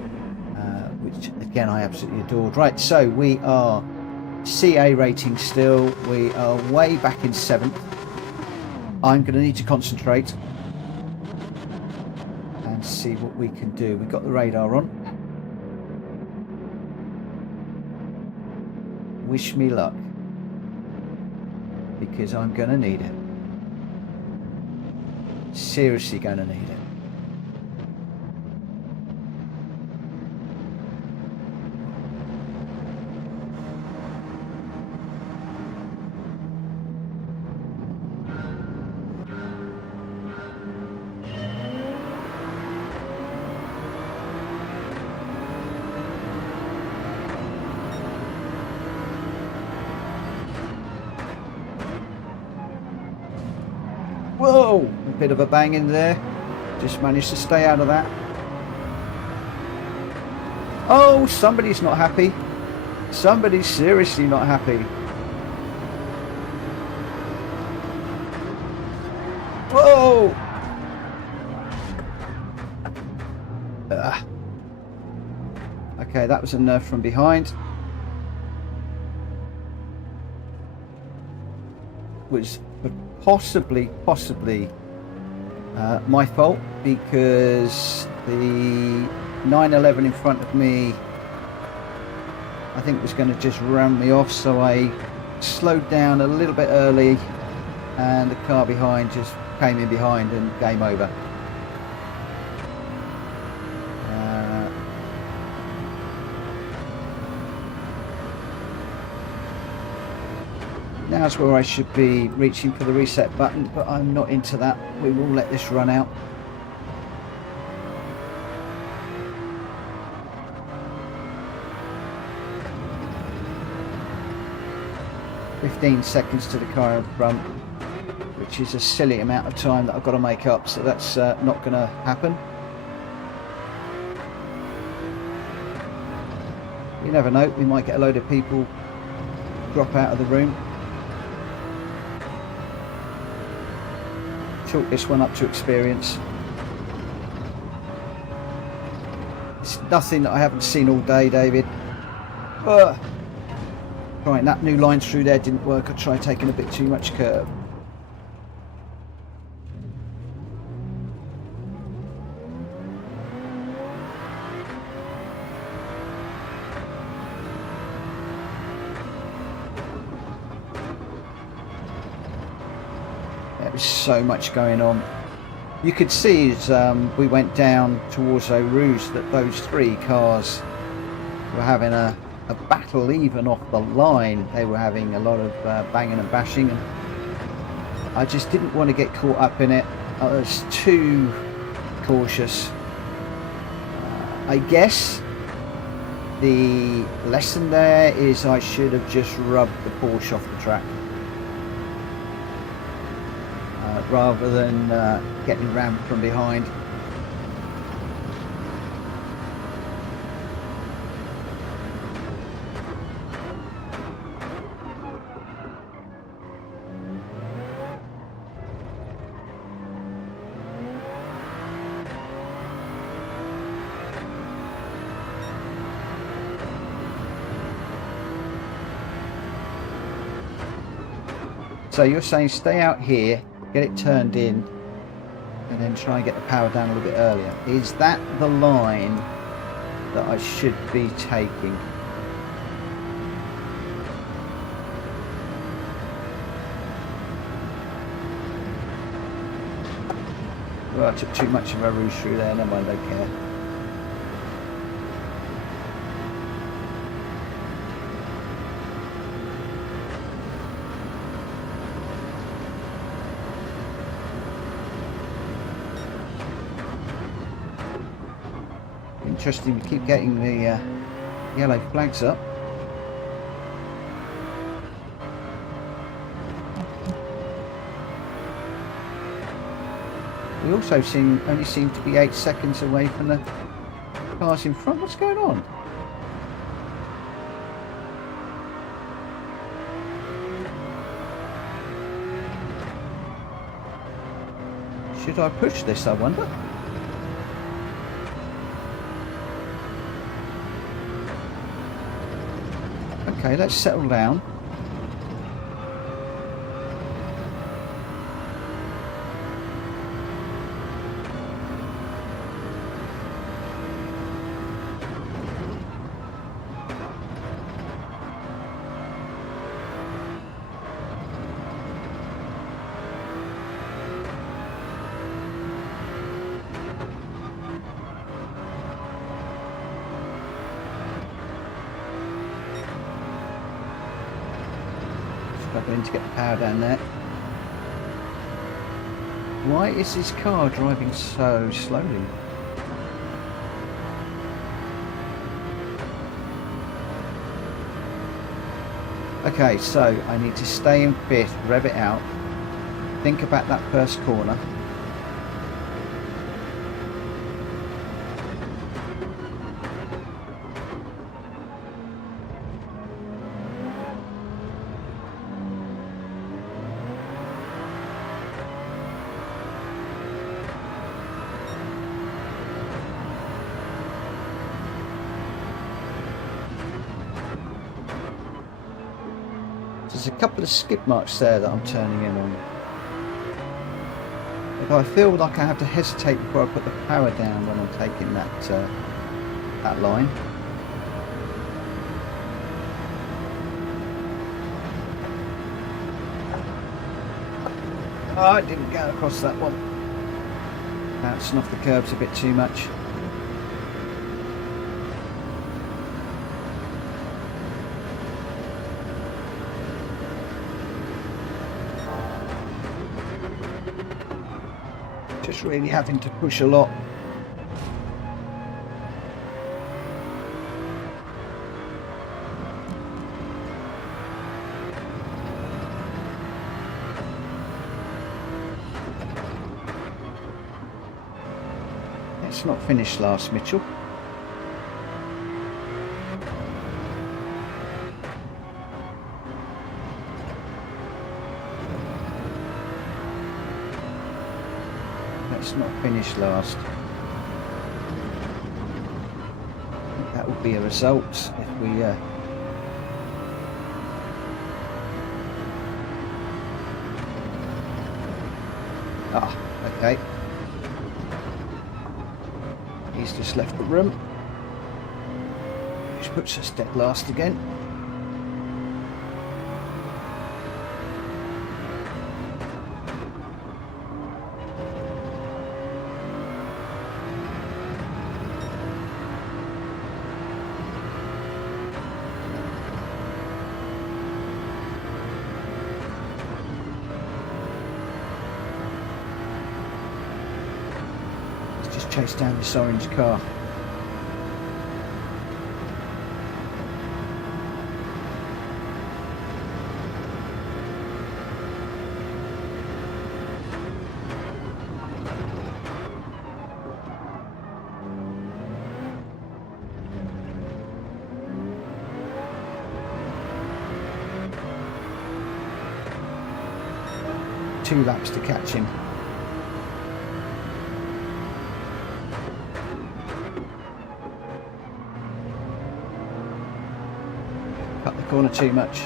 which again I absolutely adored. Right, so we are CA rating still. We are way back in 7th. I'm going to need to concentrate and see what we can do. We've got the radar on. Wish me luck, because I'm going to need it. Seriously going to need it. Whoa, a bit of a bang in there. Just managed to stay out of that. Oh, somebody's not happy. Somebody's seriously not happy. Whoa! Okay, that was a nerf from behind. Which possibly my fault, because the 911 in front of me I think was going to just run me off, so I slowed down a little bit early and the car behind just came in behind and game over. Now's where I should be reaching for the reset button, but I'm not into that. We will let this run out. "15 seconds to the car in front," which is a silly amount of time that I've got to make up, so that's not going to happen. You never know, we might get a load of people drop out of the room. Chalk this one up to experience. It's nothing that I haven't seen all day, David. Right, that new line through there didn't work. I tried taking a bit too much curve. There was so much going on. You could see as we went down towards Eau Rouge that those three cars were having a a battle even off the line. They were having a lot of banging and bashing, and I just didn't want to get caught up in it. I was too cautious. I guess the lesson there is I should have just rubbed the Porsche off the track rather than getting rammed from behind. So you're saying stay out here, get it turned in, and then try and get the power down a little bit earlier. Is that the line that I should be taking? Well, I took too much of a rouge through there, never mind, I don't care. Interesting, we keep getting the yellow flags up. We also only seem to be 8 seconds away from the cars in front. What's going on? Should I push this, I wonder? Okay, let's settle down. Struggling to get the power down there. Why is this car driving so slowly? Okay, so I need to stay in fifth, rev it out, think about that first corner. There's a couple of skid marks there that I'm turning in on. If I feel like I have to hesitate before I put the power down when I'm taking that line. Oh, I didn't go across that one. Bouncing off the curbs a bit too much. Just really having to push a lot. Let's not finish last, Mitchell. Let's not finish last. I think that would be a result if we okay. He's just left the room, which puts us dead last again. chase down this orange car. Two laps to catch him. Cut the corner too much.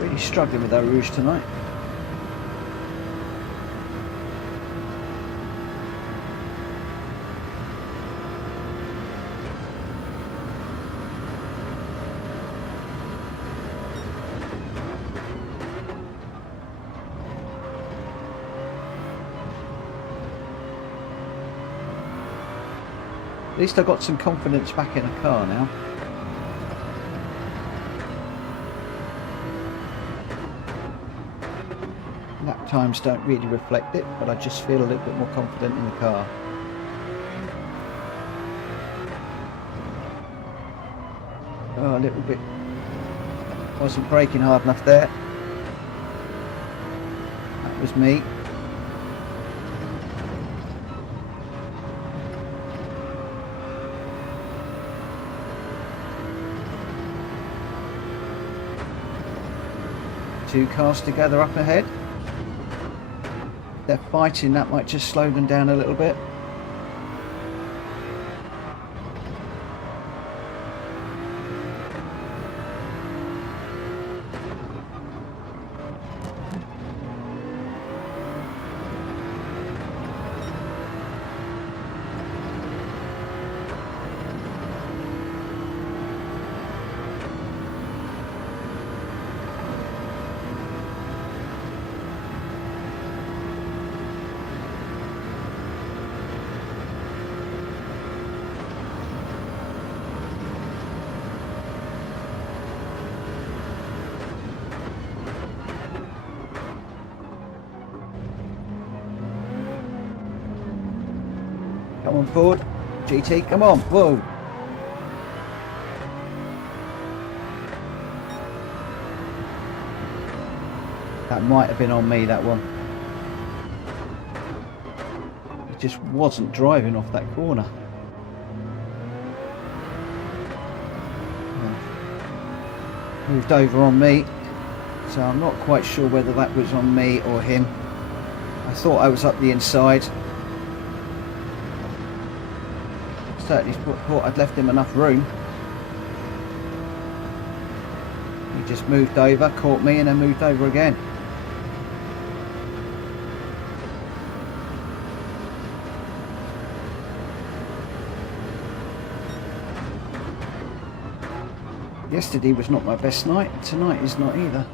Really struggling with our rouge tonight. At least I got some confidence back in the car now. Lap times don't really reflect it, but I just feel a little bit more confident in the car. Oh, a little bit. Wasn't braking hard enough there. That was me. Two cars together up ahead. They're fighting, that might just slow them down a little bit. Come on forward, GT, come on, whoa. That might have been on me, that one. It just wasn't driving off that corner. Moved over on me, so I'm not quite sure whether that was on me or him. I thought I was up the inside. Certainly thought I'd left him enough room. He just moved over, caught me, and then moved over again. Yesterday was not my best night, tonight is not either.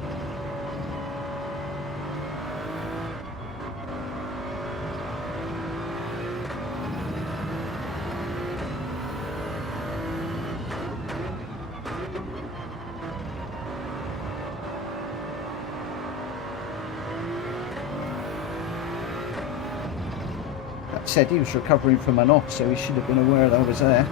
Said he was recovering from an off, so he should have been aware that I was there.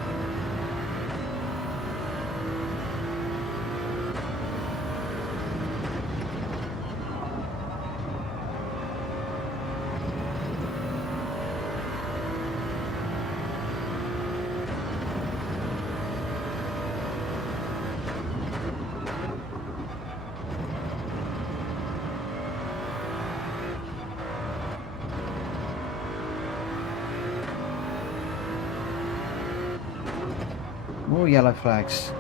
More yellow flags.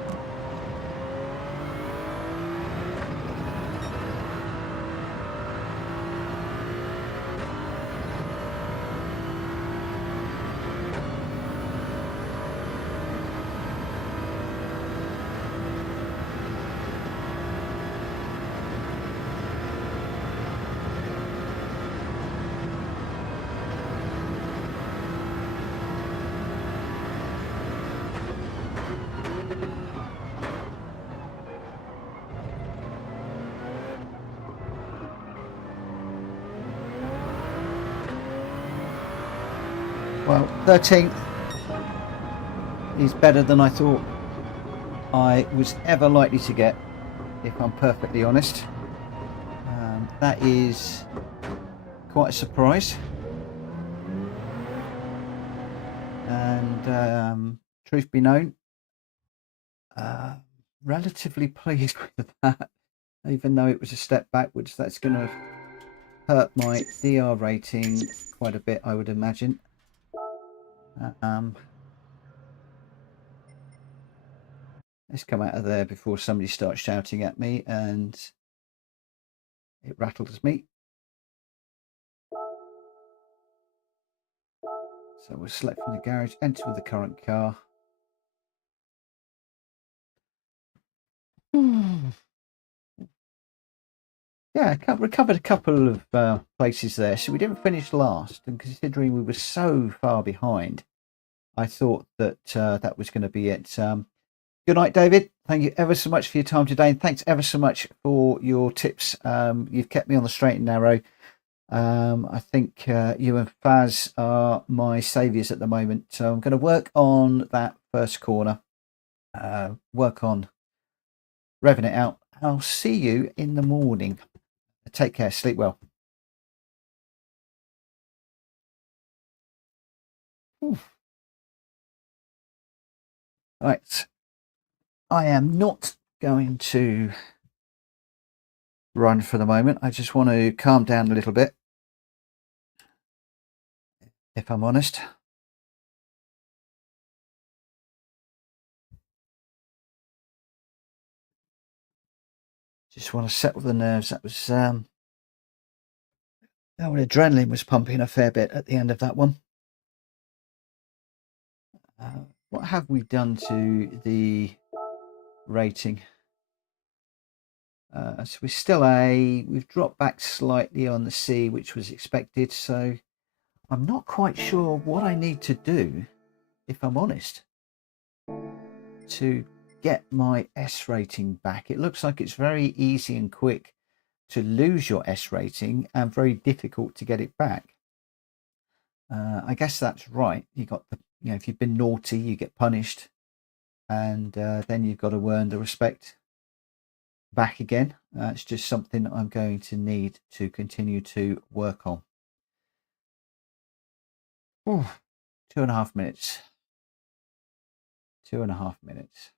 Well, 13th is better than I thought I was ever likely to get, if I'm perfectly honest. That is quite a surprise. And truth be known, relatively pleased with that, even though it was a step backwards. That's going to hurt my DR rating quite a bit, I would imagine. Let's come out of there before somebody starts shouting at me and it rattles me. So we'll select from the garage, enter with the current car. Yeah, recovered a couple of places there. So we didn't finish last, and considering we were so far behind, I thought that that was going to be it. Good night, David. Thank you ever so much for your time today, and thanks ever so much for your tips. You've kept me on the straight and narrow. I think you and Faz are my saviours at the moment. So I'm going to work on that first corner, work on revving it out. I'll see you in the morning. Take care. Sleep well. Oof. Right. I am not going to run for the moment. I just want to calm down a little bit, if I'm honest. Just want to settle the nerves. That was adrenaline was pumping a fair bit at the end of that one. What have we done to the rating? So we're still we've dropped back slightly on the C, which was expected. So I'm not quite sure what I need to do, if I'm honest, to get my S rating back. It looks like it's very easy and quick to lose your S rating and very difficult to get it back. I guess that's right. You got the, if you've been naughty, you get punished, and then you've got to earn the respect back again. It's just something I'm going to need to continue to work on. Ooh, 2.5 minutes. 2.5 minutes.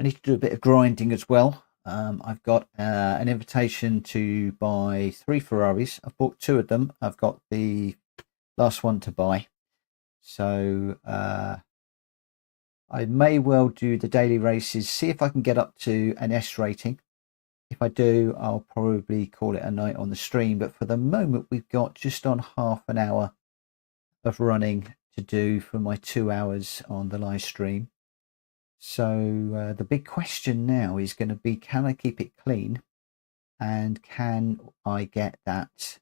I need to do a bit of grinding as well. I've got an invitation to buy 3 Ferraris. I've bought 2 of them. I've got the last one to buy. So I may well do the daily races, see if I can get up to an S rating. If I do, I'll probably call it a night on the stream. But for the moment, we've got just on half an hour of running to do for my 2 hours on the live stream. So the big question now is going to be, can I keep it clean? And can I get that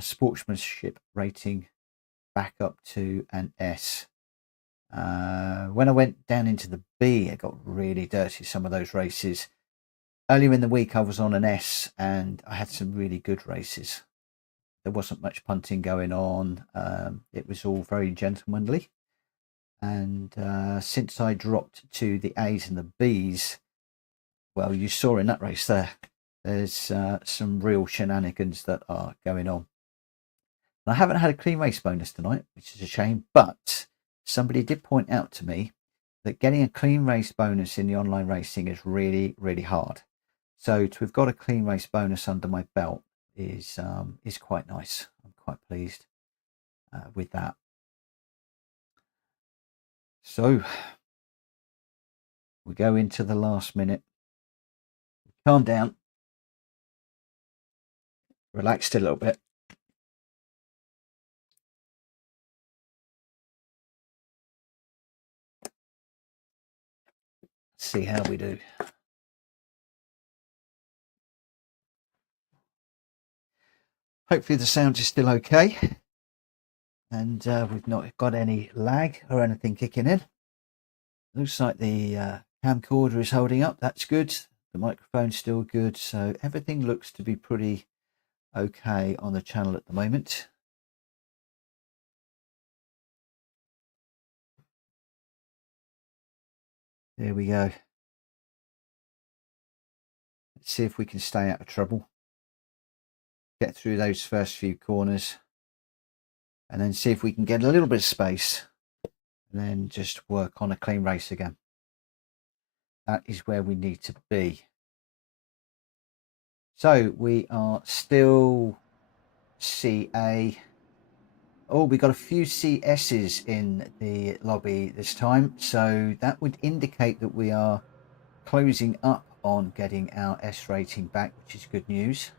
sportsmanship rating back up to an S? When I went down into the B, it got really dirty, some of those races. Earlier in the week, I was on an S and I had some really good races. There wasn't much punting going on. It was all very gentlemanly. And since I dropped to the A's and the B's, well, you saw in that race there's some real shenanigans that are going on. And I haven't had a clean race bonus tonight, which is a shame, but somebody did point out to me that getting a clean race bonus in the online racing is really, really hard. So to have got a clean race bonus under my belt is quite nice. I'm quite pleased with that. So we go into the last minute. Calm down. Relaxed a little bit. See how we do. Hopefully the sound is still okay. And we've not got any lag or anything kicking in. Looks like the camcorder is holding up. That's good. The microphone's still good. So everything looks to be pretty okay on the channel at the moment. There we go. Let's see if we can stay out of trouble. Get through those first few corners. And then see if we can get a little bit of space. And then just work on a clean race again. That is where we need to be. So we are still CA. Oh, we got a few CSs in the lobby this time. So that would indicate that we are closing up on getting our S rating back, which is good news.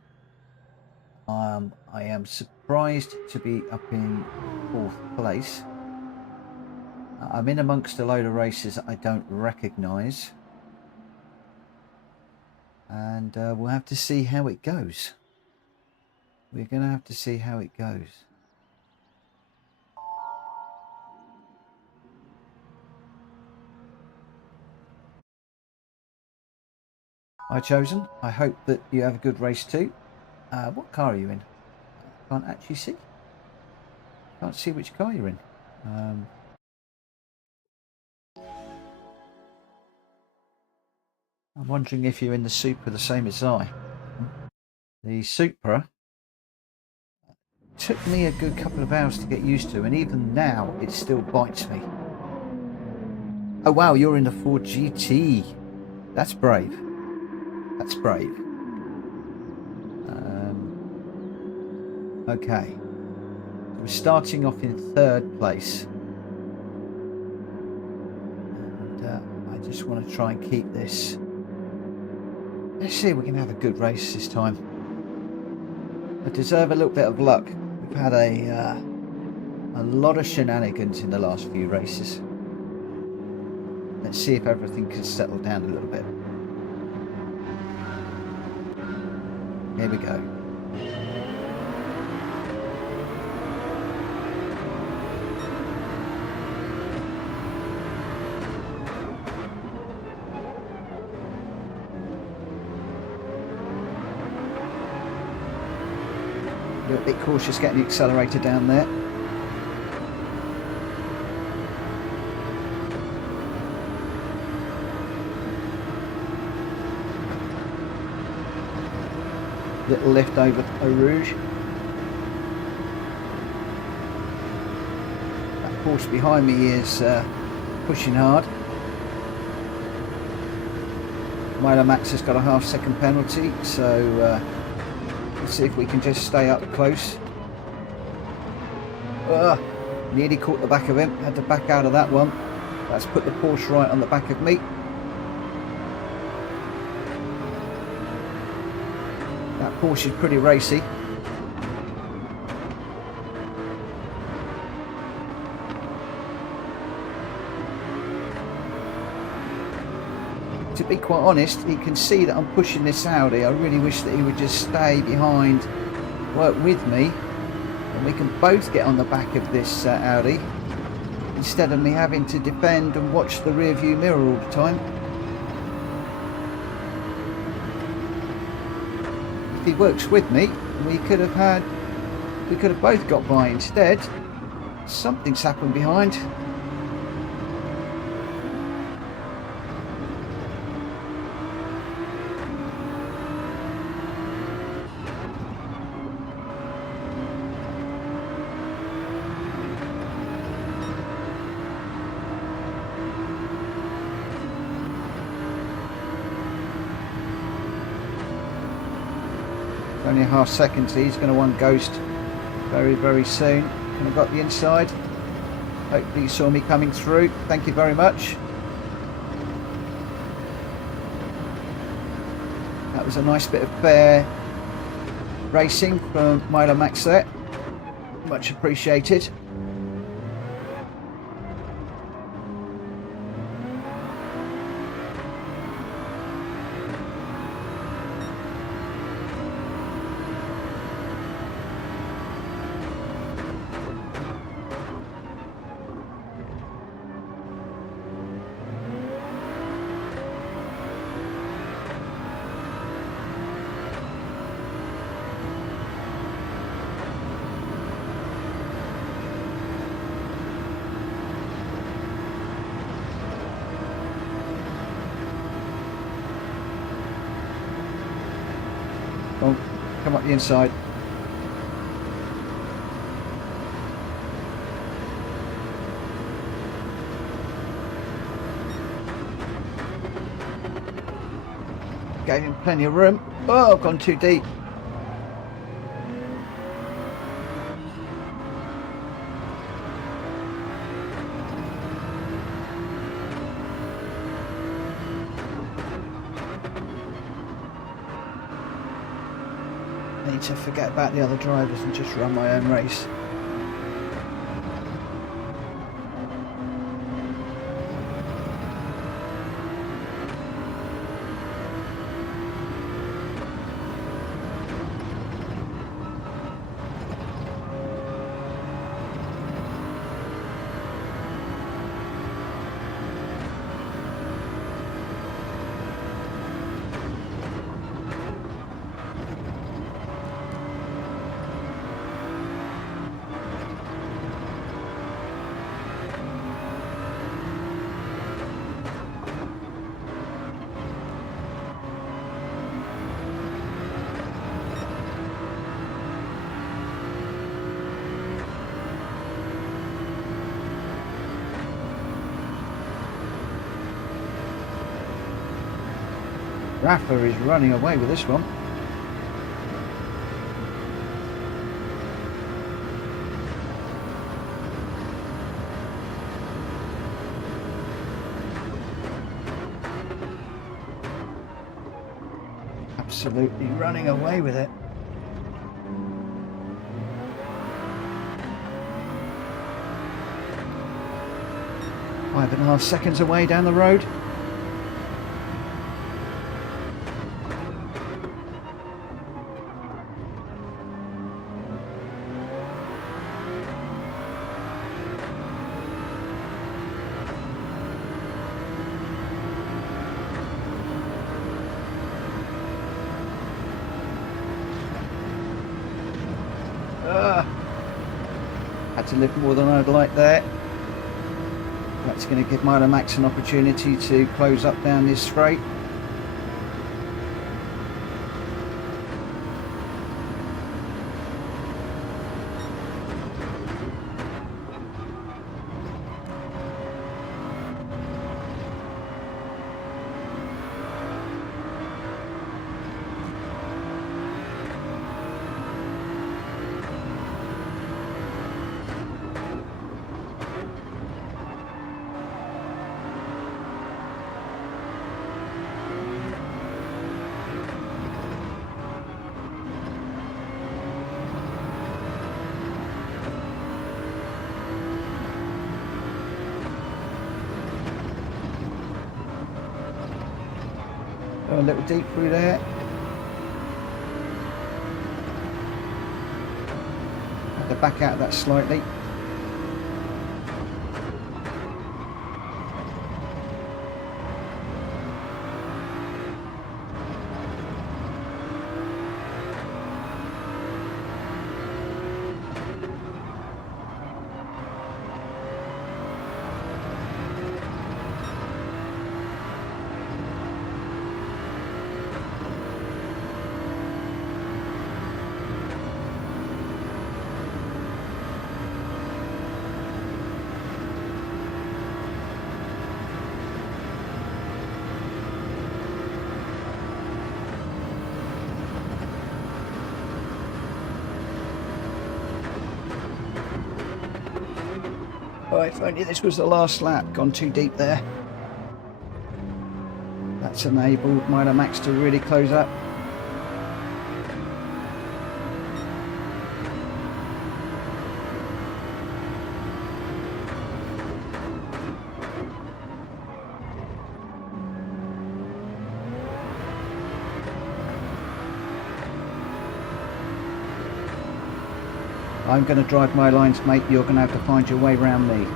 I am surprised to be up in 4th place. I'm in amongst a load of races that I don't recognise. And we'll have to see how it goes. We're going to have to see how it goes. Hi Chosen, I hope that you have a good race too. What car are you in? I can't actually see. Can't see which car you're in. I'm wondering if you're in the Supra the same as I. The Supra took me a good couple of hours to get used to, and even now it still bites me. Oh wow, you're in the Ford GT. That's brave. That's brave. Okay. We're starting off in 3rd place. And I just want to try and keep this. Let's see if we can have a good race this time. I deserve a little bit of luck. We've had a lot of shenanigans in the last few races. Let's see if everything can settle down a little bit. Here we go. A little bit cautious getting the accelerator down there. Little lift over Eau Rouge. That Porsche behind me is pushing hard. Milo Max has got a half-second penalty, so let's see if we can just stay up close. Nearly caught the back of him, had to back out of that one. That's put the Porsche right on the back of me. That Porsche is pretty racy. To be quite honest, he can see that I'm pushing this Audi. I really wish that he would just stay behind, work with me, and we can both get on the back of this Audi instead of me having to defend and watch the rear view mirror all the time. If he works with me, we could have both got by. Instead, something's happened behind. Only a half second, so he's going to want Ghost very, very soon. And I've got the inside. Hopefully you saw me coming through. Thank you very much. That was a nice bit of fair racing from Milo Max there. Much appreciated. come up the inside. Gave him plenty of room. Oh, I've gone too deep. I need to forget about the other drivers and just run my own race. Rafa is running away with this one. Absolutely running away with it. Five and a half seconds away down the road. Had to lift more than I'd like there. That's going to give Milo Max an opportunity to close up down this straight. A little deep through there. Had to back out of that slightly. Oh, if only this was the last lap. Gone too deep there. That's enabled Milo Max to really close up. I'm going to drive my lines, mate. You're going to have to find your way around me.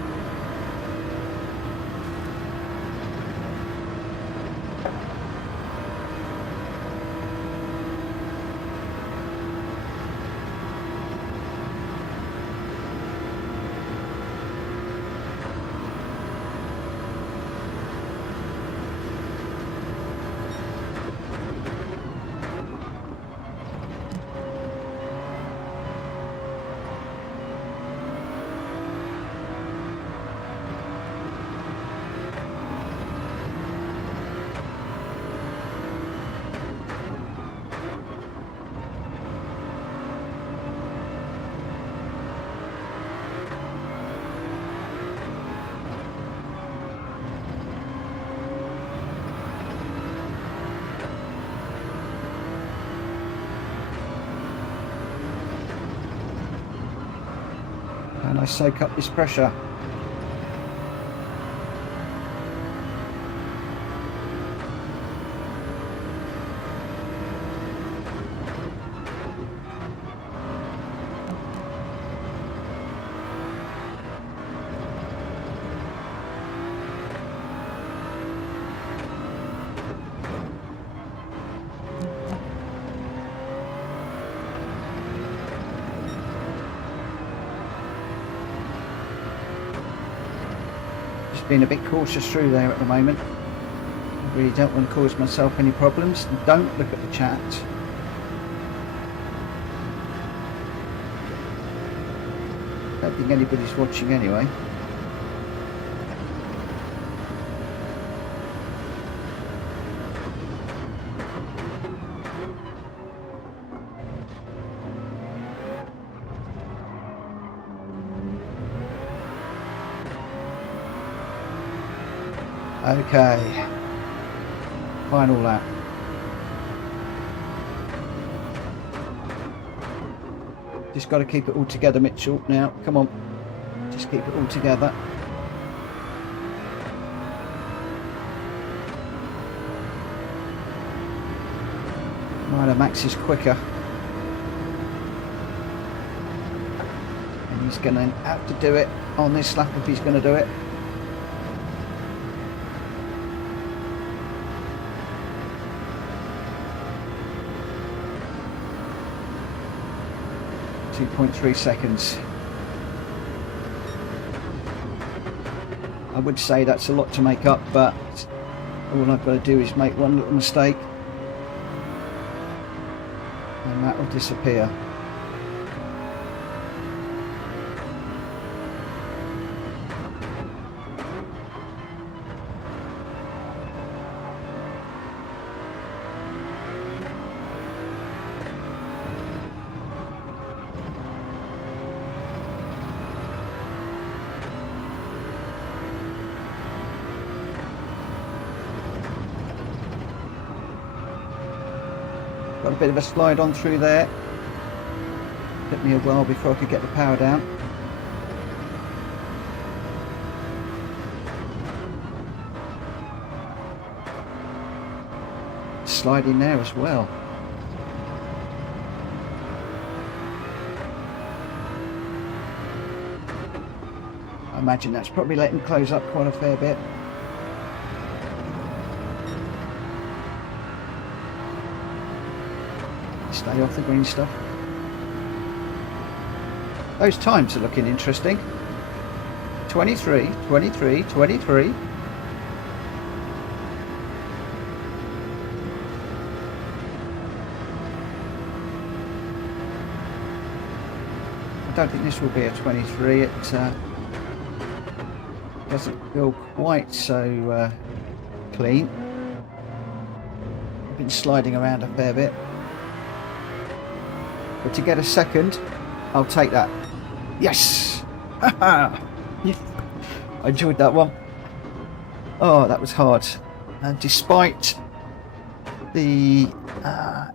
And I soak up this pressure. Being a bit cautious through there at the moment. I really don't want to cause myself any problems. Don't look at the chat. Don't think anybody's watching anyway. Okay, final lap. Just got to keep it all together, Mitchell. Now, come on, just keep it all together. Right, Max is quicker. And he's going to have to do it on this lap if he's going to do it. .3 seconds. I would say that's a lot to make up, but all I've got to do is make one little mistake and that will disappear. Got a bit of a slide on through there. Took me a while before I could get the power down. Sliding there as well. I imagine that's probably letting close up quite a fair bit. Stay off the green stuff. Those times are looking interesting. 23, 23, 23. I don't think this will be a 23. It doesn't feel quite so clean. I've been sliding around a fair bit. But to get a second, I'll take that. Yes! I enjoyed that one. Oh, that was hard. And despite the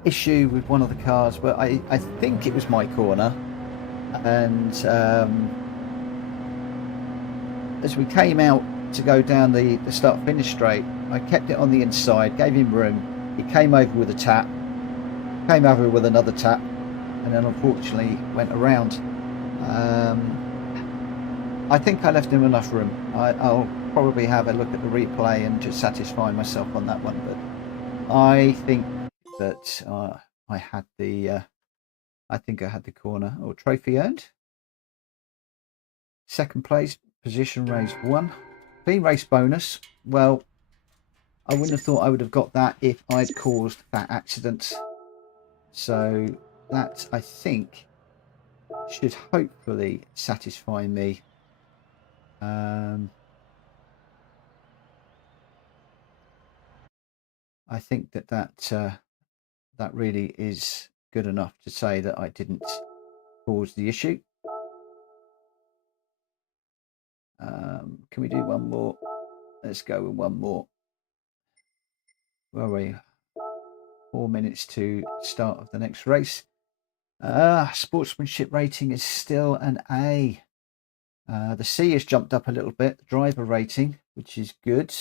issue with one of the cars, but I think it was my corner. And as we came out to go down the start-finish straight, I kept it on the inside, gave him room. He came over with a tap, came over with another tap, and then unfortunately went around. I think I left him enough room. I'll probably have a look at the replay and just satisfy myself on that one, but I think that I had the corner. Or trophy earned. Second place, position raised 1. Clean race bonus. Well, I wouldn't have thought I would have got that if I'd caused that accident. So that, I think, should hopefully satisfy me. I think that really is good enough to say that I didn't cause the issue. Can we do one more? Let's go with one more. Where are we? 4 minutes to start of the next race. Sportsmanship rating is still an A. The C has jumped up a little bit, driver rating, which is good.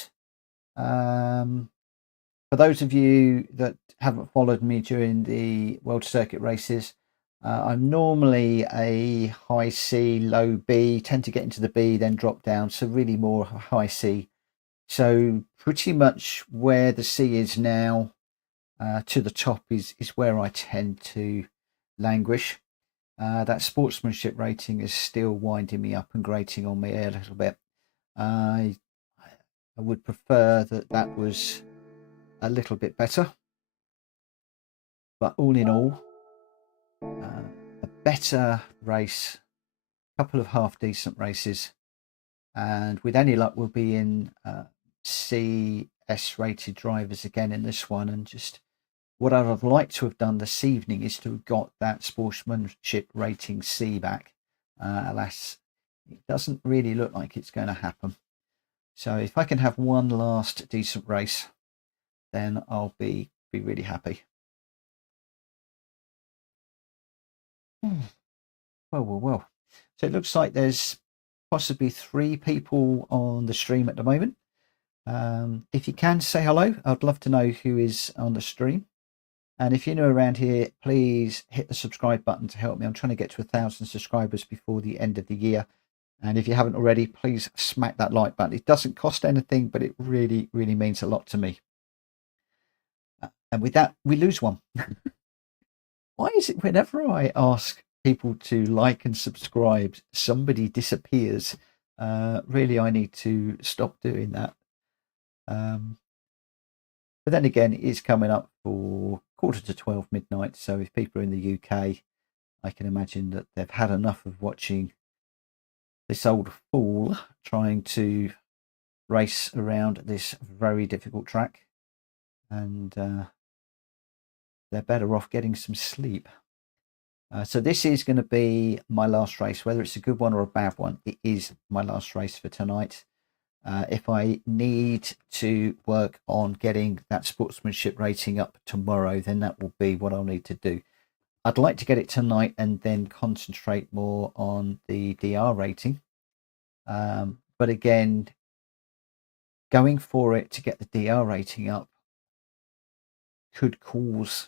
For those of you that haven't followed me during the World Circuit races, I'm normally a high C, low B, tend to get into the B, then drop down. So really more high C. So pretty much where the C is now to the top is where I tend to languish. That sportsmanship rating is still winding me up and grating on me a little bit. I would prefer that was a little bit better, but all in all, a better race, a couple of half decent races, and with any luck we'll be in CS rated drivers again in this one. And just what I'd have liked to have done this evening is to have got that sportsmanship rating C back. Alas, it doesn't really look like it's going to happen. So if I can have one last decent race, then I'll be really happy. Well. So it looks like there's possibly 3 people on the stream at the moment. If you can say hello, I'd love to know who is on the stream. And if you're new around here, please hit the subscribe button to help me. I'm trying to get to 1,000 subscribers before the end of the year. And if you haven't already, please smack that like button. It doesn't cost anything, but it really, really means a lot to me. And with that, we lose one. Why is it whenever I ask people to like and subscribe, somebody disappears? Really, I need to stop doing that. But then again, it is coming up for 11:45 midnight. So if people are in the UK, I can imagine that they've had enough of watching this old fool trying to race around this very difficult track. And they're better off getting some sleep. So this is going to be my last race, whether it's a good one or a bad one. It is my last race for tonight. If I need to work on getting that sportsmanship rating up tomorrow, then that will be what I'll need to do. I'd like to get it tonight and then concentrate more on the DR rating. But again, going for it to get the DR rating up could cause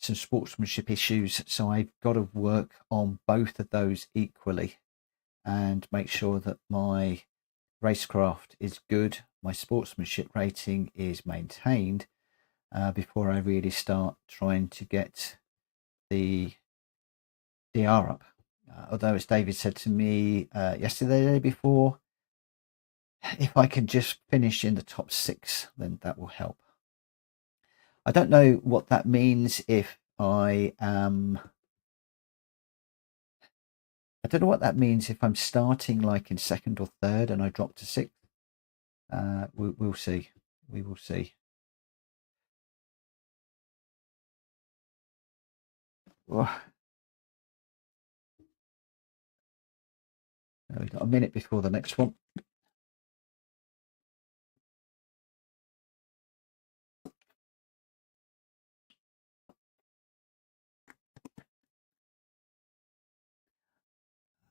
some sportsmanship issues. So I've got to work on both of those equally and make sure that my racecraft is good, my sportsmanship rating is maintained before I really start trying to get the DR up. Although, as David said to me yesterday, the day before, if I can just finish in the top 6, then that will help. I don't know what that means if I am. I don't know what that means if I'm starting like in 2nd or 3rd and I drop to 6th. We'll see. We will see. Oh. We've got a minute before the next one.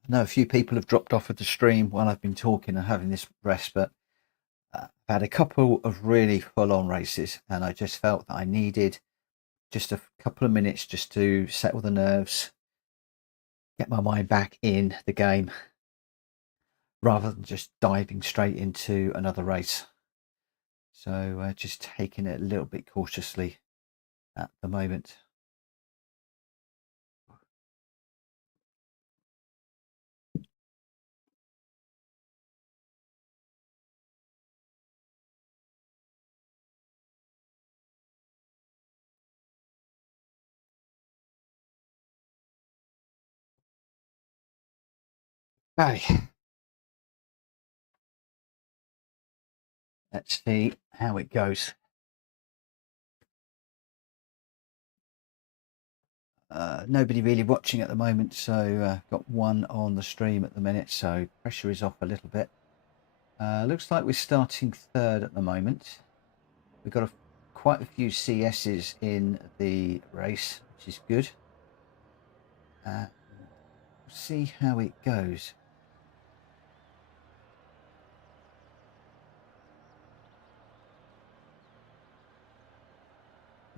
I know a few people have dropped off of the stream while I've been talking and having this rest, but I've had a couple of really full-on races, and I just felt that I needed just a couple of minutes just to settle the nerves, get my mind back in the game, rather than just diving straight into another race. So just taking it a little bit cautiously at the moment. Okay. Let's see how it goes. Nobody really watching at the moment, so got one on the stream at the minute, so pressure is off a little bit. Looks like we're starting 3rd at the moment. We've got quite a few CSs in the race, which is good. See how it goes.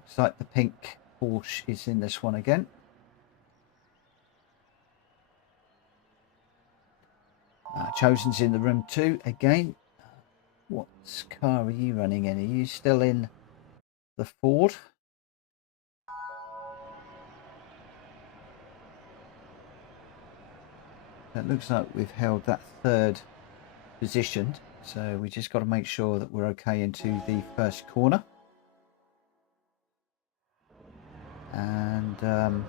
Looks like the pink Porsche is in this one again. Chosen's in the room too again. What car are you running in? Are you still in the Ford? It looks like we've held that third position, so we just got to make sure that we're okay into the first corner. And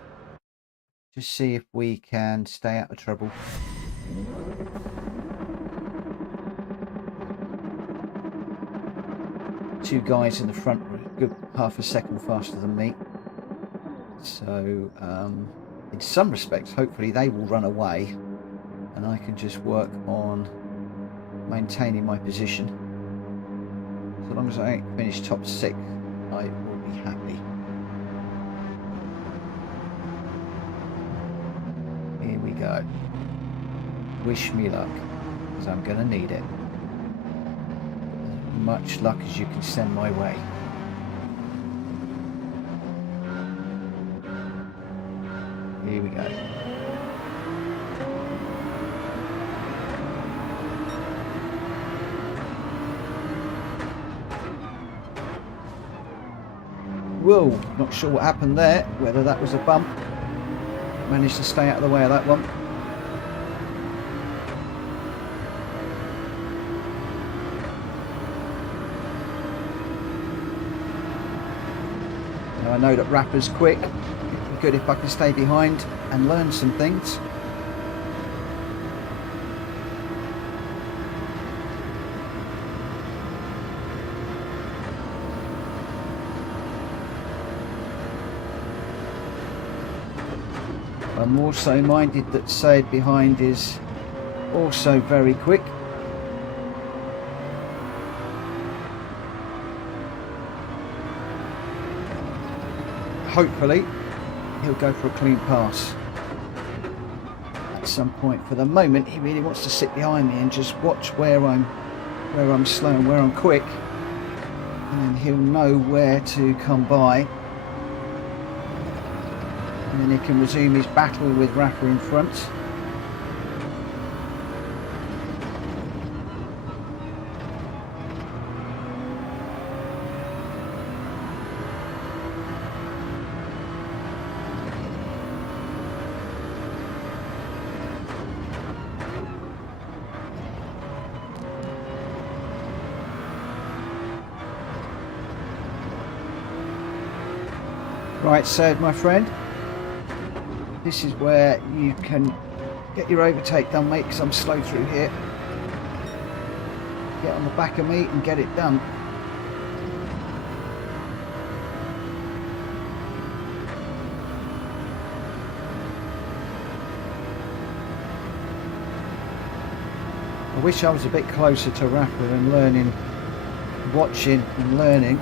just see if we can stay out of trouble. Two guys in the front were a good half a second faster than me, so in some respects hopefully they will run away and I can just work on maintaining my position. So long as I ain't finished top 6, I will be happy. Here we go. Wish me luck, because I'm going to need it. As much luck as you can send my way. Here we go. Whoa, not sure what happened there, whether that was a bump. Managed to stay out of the way of that one. Now I know that Rapper's quick. It'd be good if I can stay behind and learn some things. I'm also minded that Said behind is also very quick. Hopefully he'll go for a clean pass at some point. For the moment he really wants to sit behind me and just watch where I'm slow and where I'm quick, and then he'll know where to come by. And then he can resume his battle with Rapper in front. Right, Said, my friend. This is where you can get your overtake done, mate, because I'm slow through here. Get on the back of me and get it done. I wish I was a bit closer to Rapper and learning, watching and learning.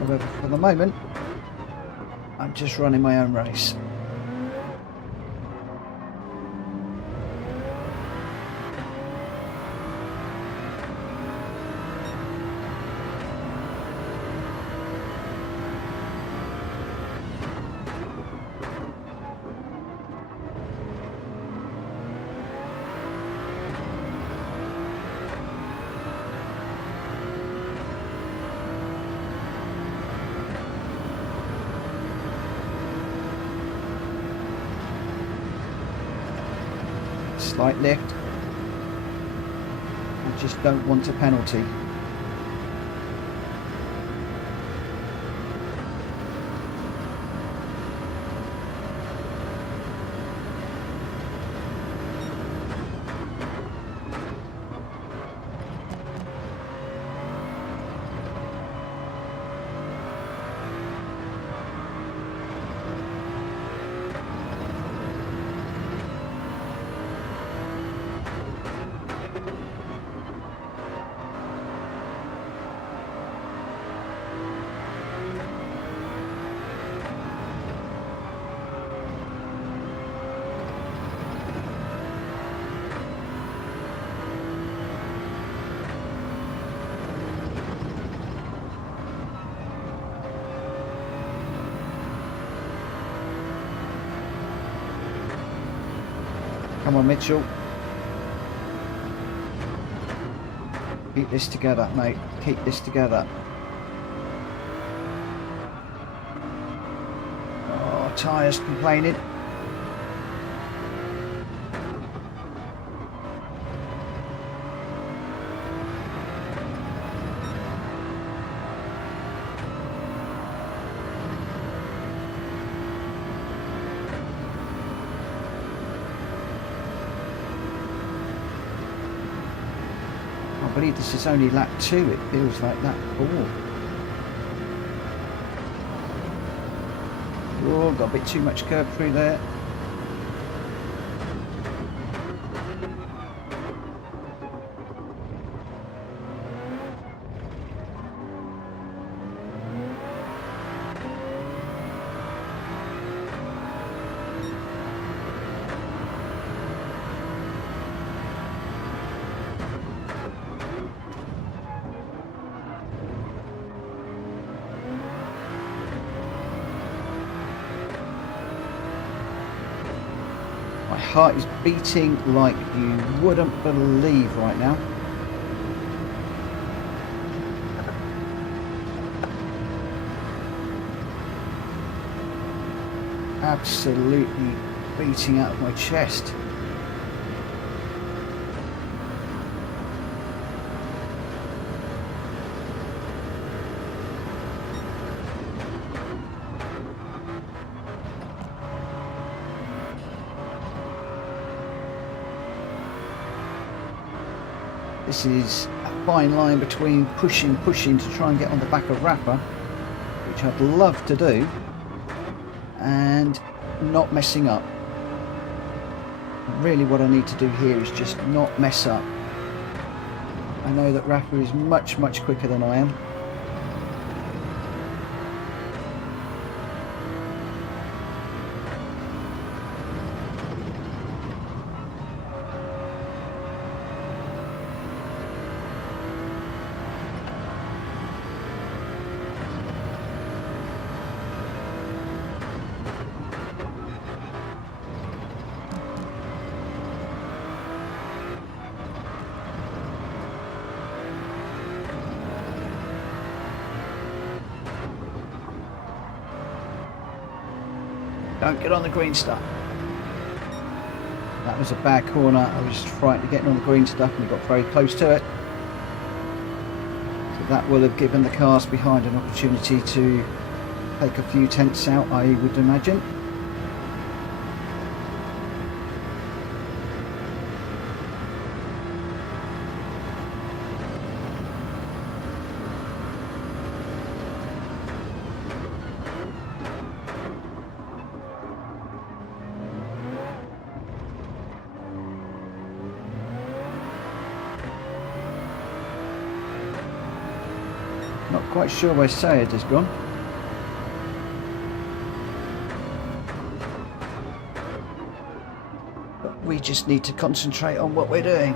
However, for the moment, I'm just running my own race. Slight lift. I just don't want a penalty. Come on, Mitchell. Keep this together, mate. Keep this together. Oh, tyres complaining. I believe this is only lap 2, it feels like lap 4. Oh, got a bit too much curb through there. My heart is beating like you wouldn't believe right now. Absolutely beating out of my chest. This is a fine line between pushing to try and get on the back of Rafa, which I'd love to do, and not messing up. Really what I need to do here is just not mess up. I know that Rafa is much quicker than I am. Don't get on the green stuff. That was a bad corner. I was frightened of getting on the green stuff and we got very close to it. So that will have given the cars behind an opportunity to take a few tenths out, I would imagine. Not quite sure where Sayed has gone. But we just need to concentrate on what we're doing.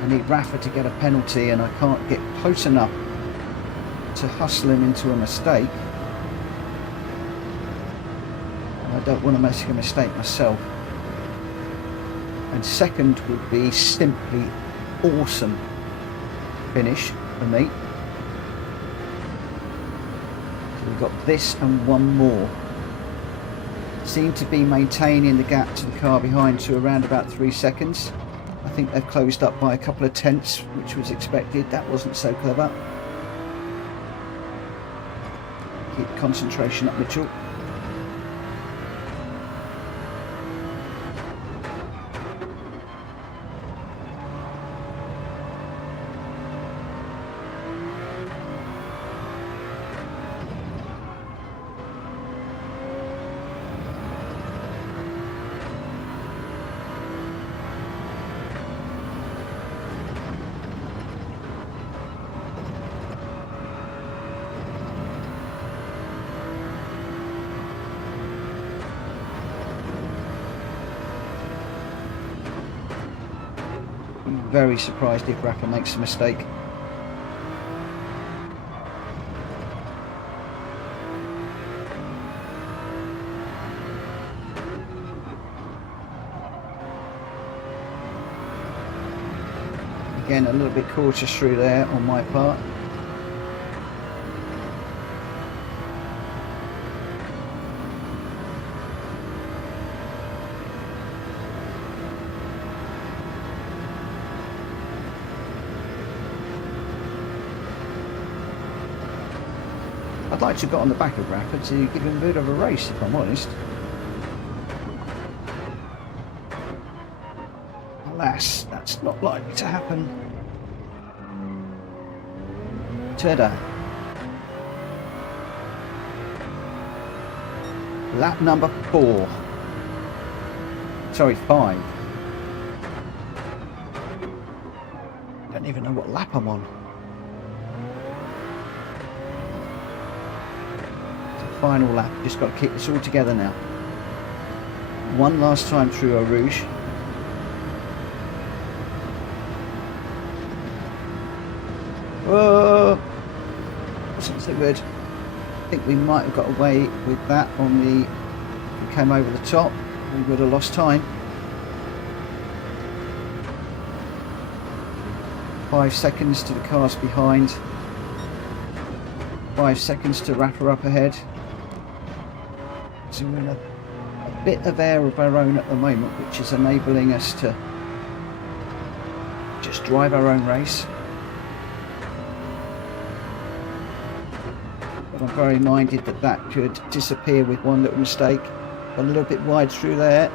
I need Rafa to get a penalty and I can't get close enough to hustle him into a mistake. And I don't want to make a mistake myself. And second would be simply awesome finish for me. So we've got this and one more. Seem to be maintaining the gap to the car behind to around about 3 seconds. I think they've closed up by a couple of tenths, which was expected. That wasn't so clever. Keep concentration up, Mitchell. Very surprised if Rafa makes a mistake. Again, a little bit cautious through there on my part. I'd like to have got on the back of Rafa to give him a bit of a race, if I'm honest. Alas, that's not likely to happen. Today, lap number 4. Sorry, 5. I don't even know what lap I'm on. Final lap, just got to keep this all together now. One last time through Eau Rouge. Whoa! Wasn't so good. I think we might have got away with that on the... If we came over the top, we would have lost time. 5 seconds to the cars behind. 5 seconds to Rafa up ahead. So we're in a bit of air of our own at the moment, which is enabling us to just drive our own race. But I'm very minded that that could disappear with one little mistake. Got a little bit wide through there.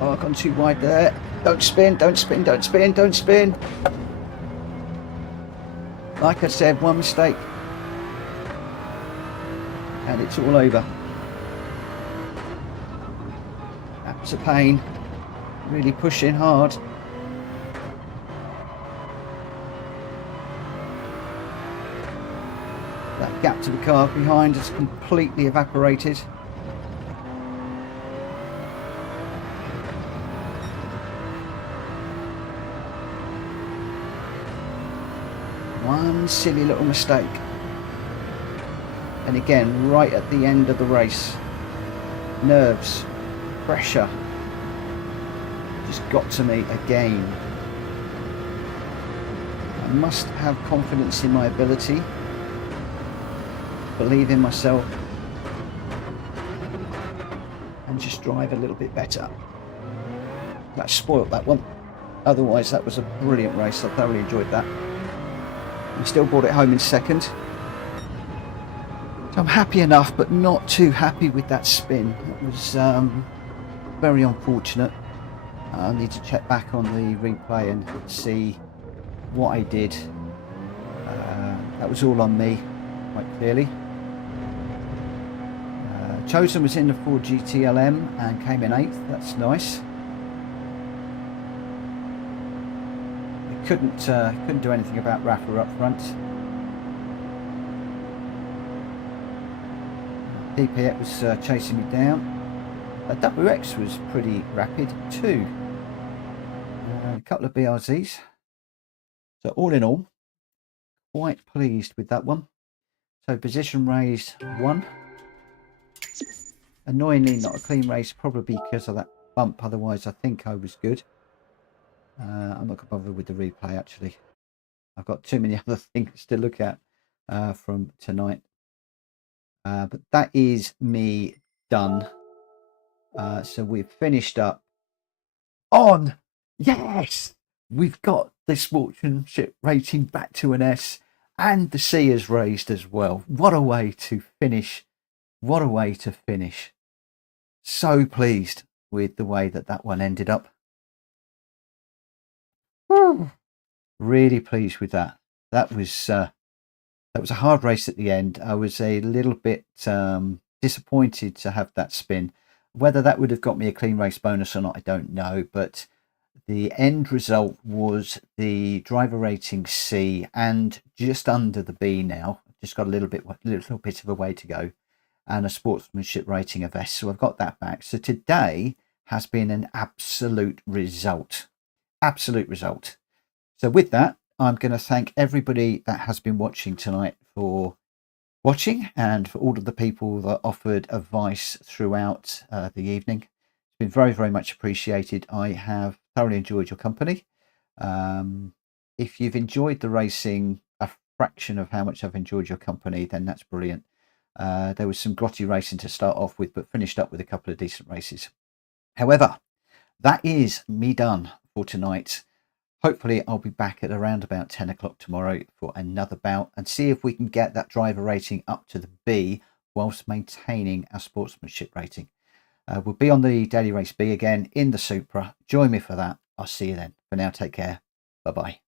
Oh, I've gone too wide there. Don't spin, don't spin, don't spin, don't spin. Like I said, one mistake. And it's all over. That's a pain. Really pushing hard. That gap to the car behind has completely evaporated. One silly little mistake, and again right at the end of the race, nerves, pressure just got to me again. I must have confidence in my ability, believe in myself, and just drive a little bit better. That spoiled that one. Otherwise that was a brilliant race. I thoroughly enjoyed that. We still brought it home in second. So I'm happy enough, but not too happy with that spin. It was very unfortunate. I need to check back on the replay and see what I did. That was all on me, quite clearly. Chosen was in the Ford GTLM and came in 8th. That's nice. Couldn't do anything about Rafa up front. DPX was chasing me down. WX was pretty rapid too. A couple of BRZs. So all in all, quite pleased with that one. So position raised 1. Annoyingly not a clean race, probably because of that bump. Otherwise I think I was good. I'm not going to bother with the replay actually. I've got too many other things to look at from tonight. But that is me done. So we've finished up on, yes! We've got the sportsmanship rating back to an S, and the C is raised as well. What a way to finish. What a way to finish. So pleased with the way that that one ended up. Really pleased with that. That was a hard race at the end. I was a little bit disappointed to have that spin. Whether that would have got me a clean race bonus or not, I don't know. But the end result was the driver rating C and just under the B now. Just got a little bit of a way to go, and a sportsmanship rating of S. So I've got that back. So today has been an absolute result. absolute result. So with that, I'm going to thank everybody that has been watching tonight for watching, and for all of the people that offered advice throughout the evening. It's been very, very much appreciated. I have thoroughly enjoyed your company. If you've enjoyed the racing a fraction of how much I've enjoyed your company, then that's brilliant. There was some grotty racing to start off with, but finished up with a couple of decent races. However, that is me done for tonight. Hopefully I'll be back at around about 10 o'clock tomorrow for another bout, and see if we can get that driver rating up to the B whilst maintaining our sportsmanship rating. We'll be on the Daily Race B again in the Supra. Join me for that. I'll see you then. For now, take care. Bye bye.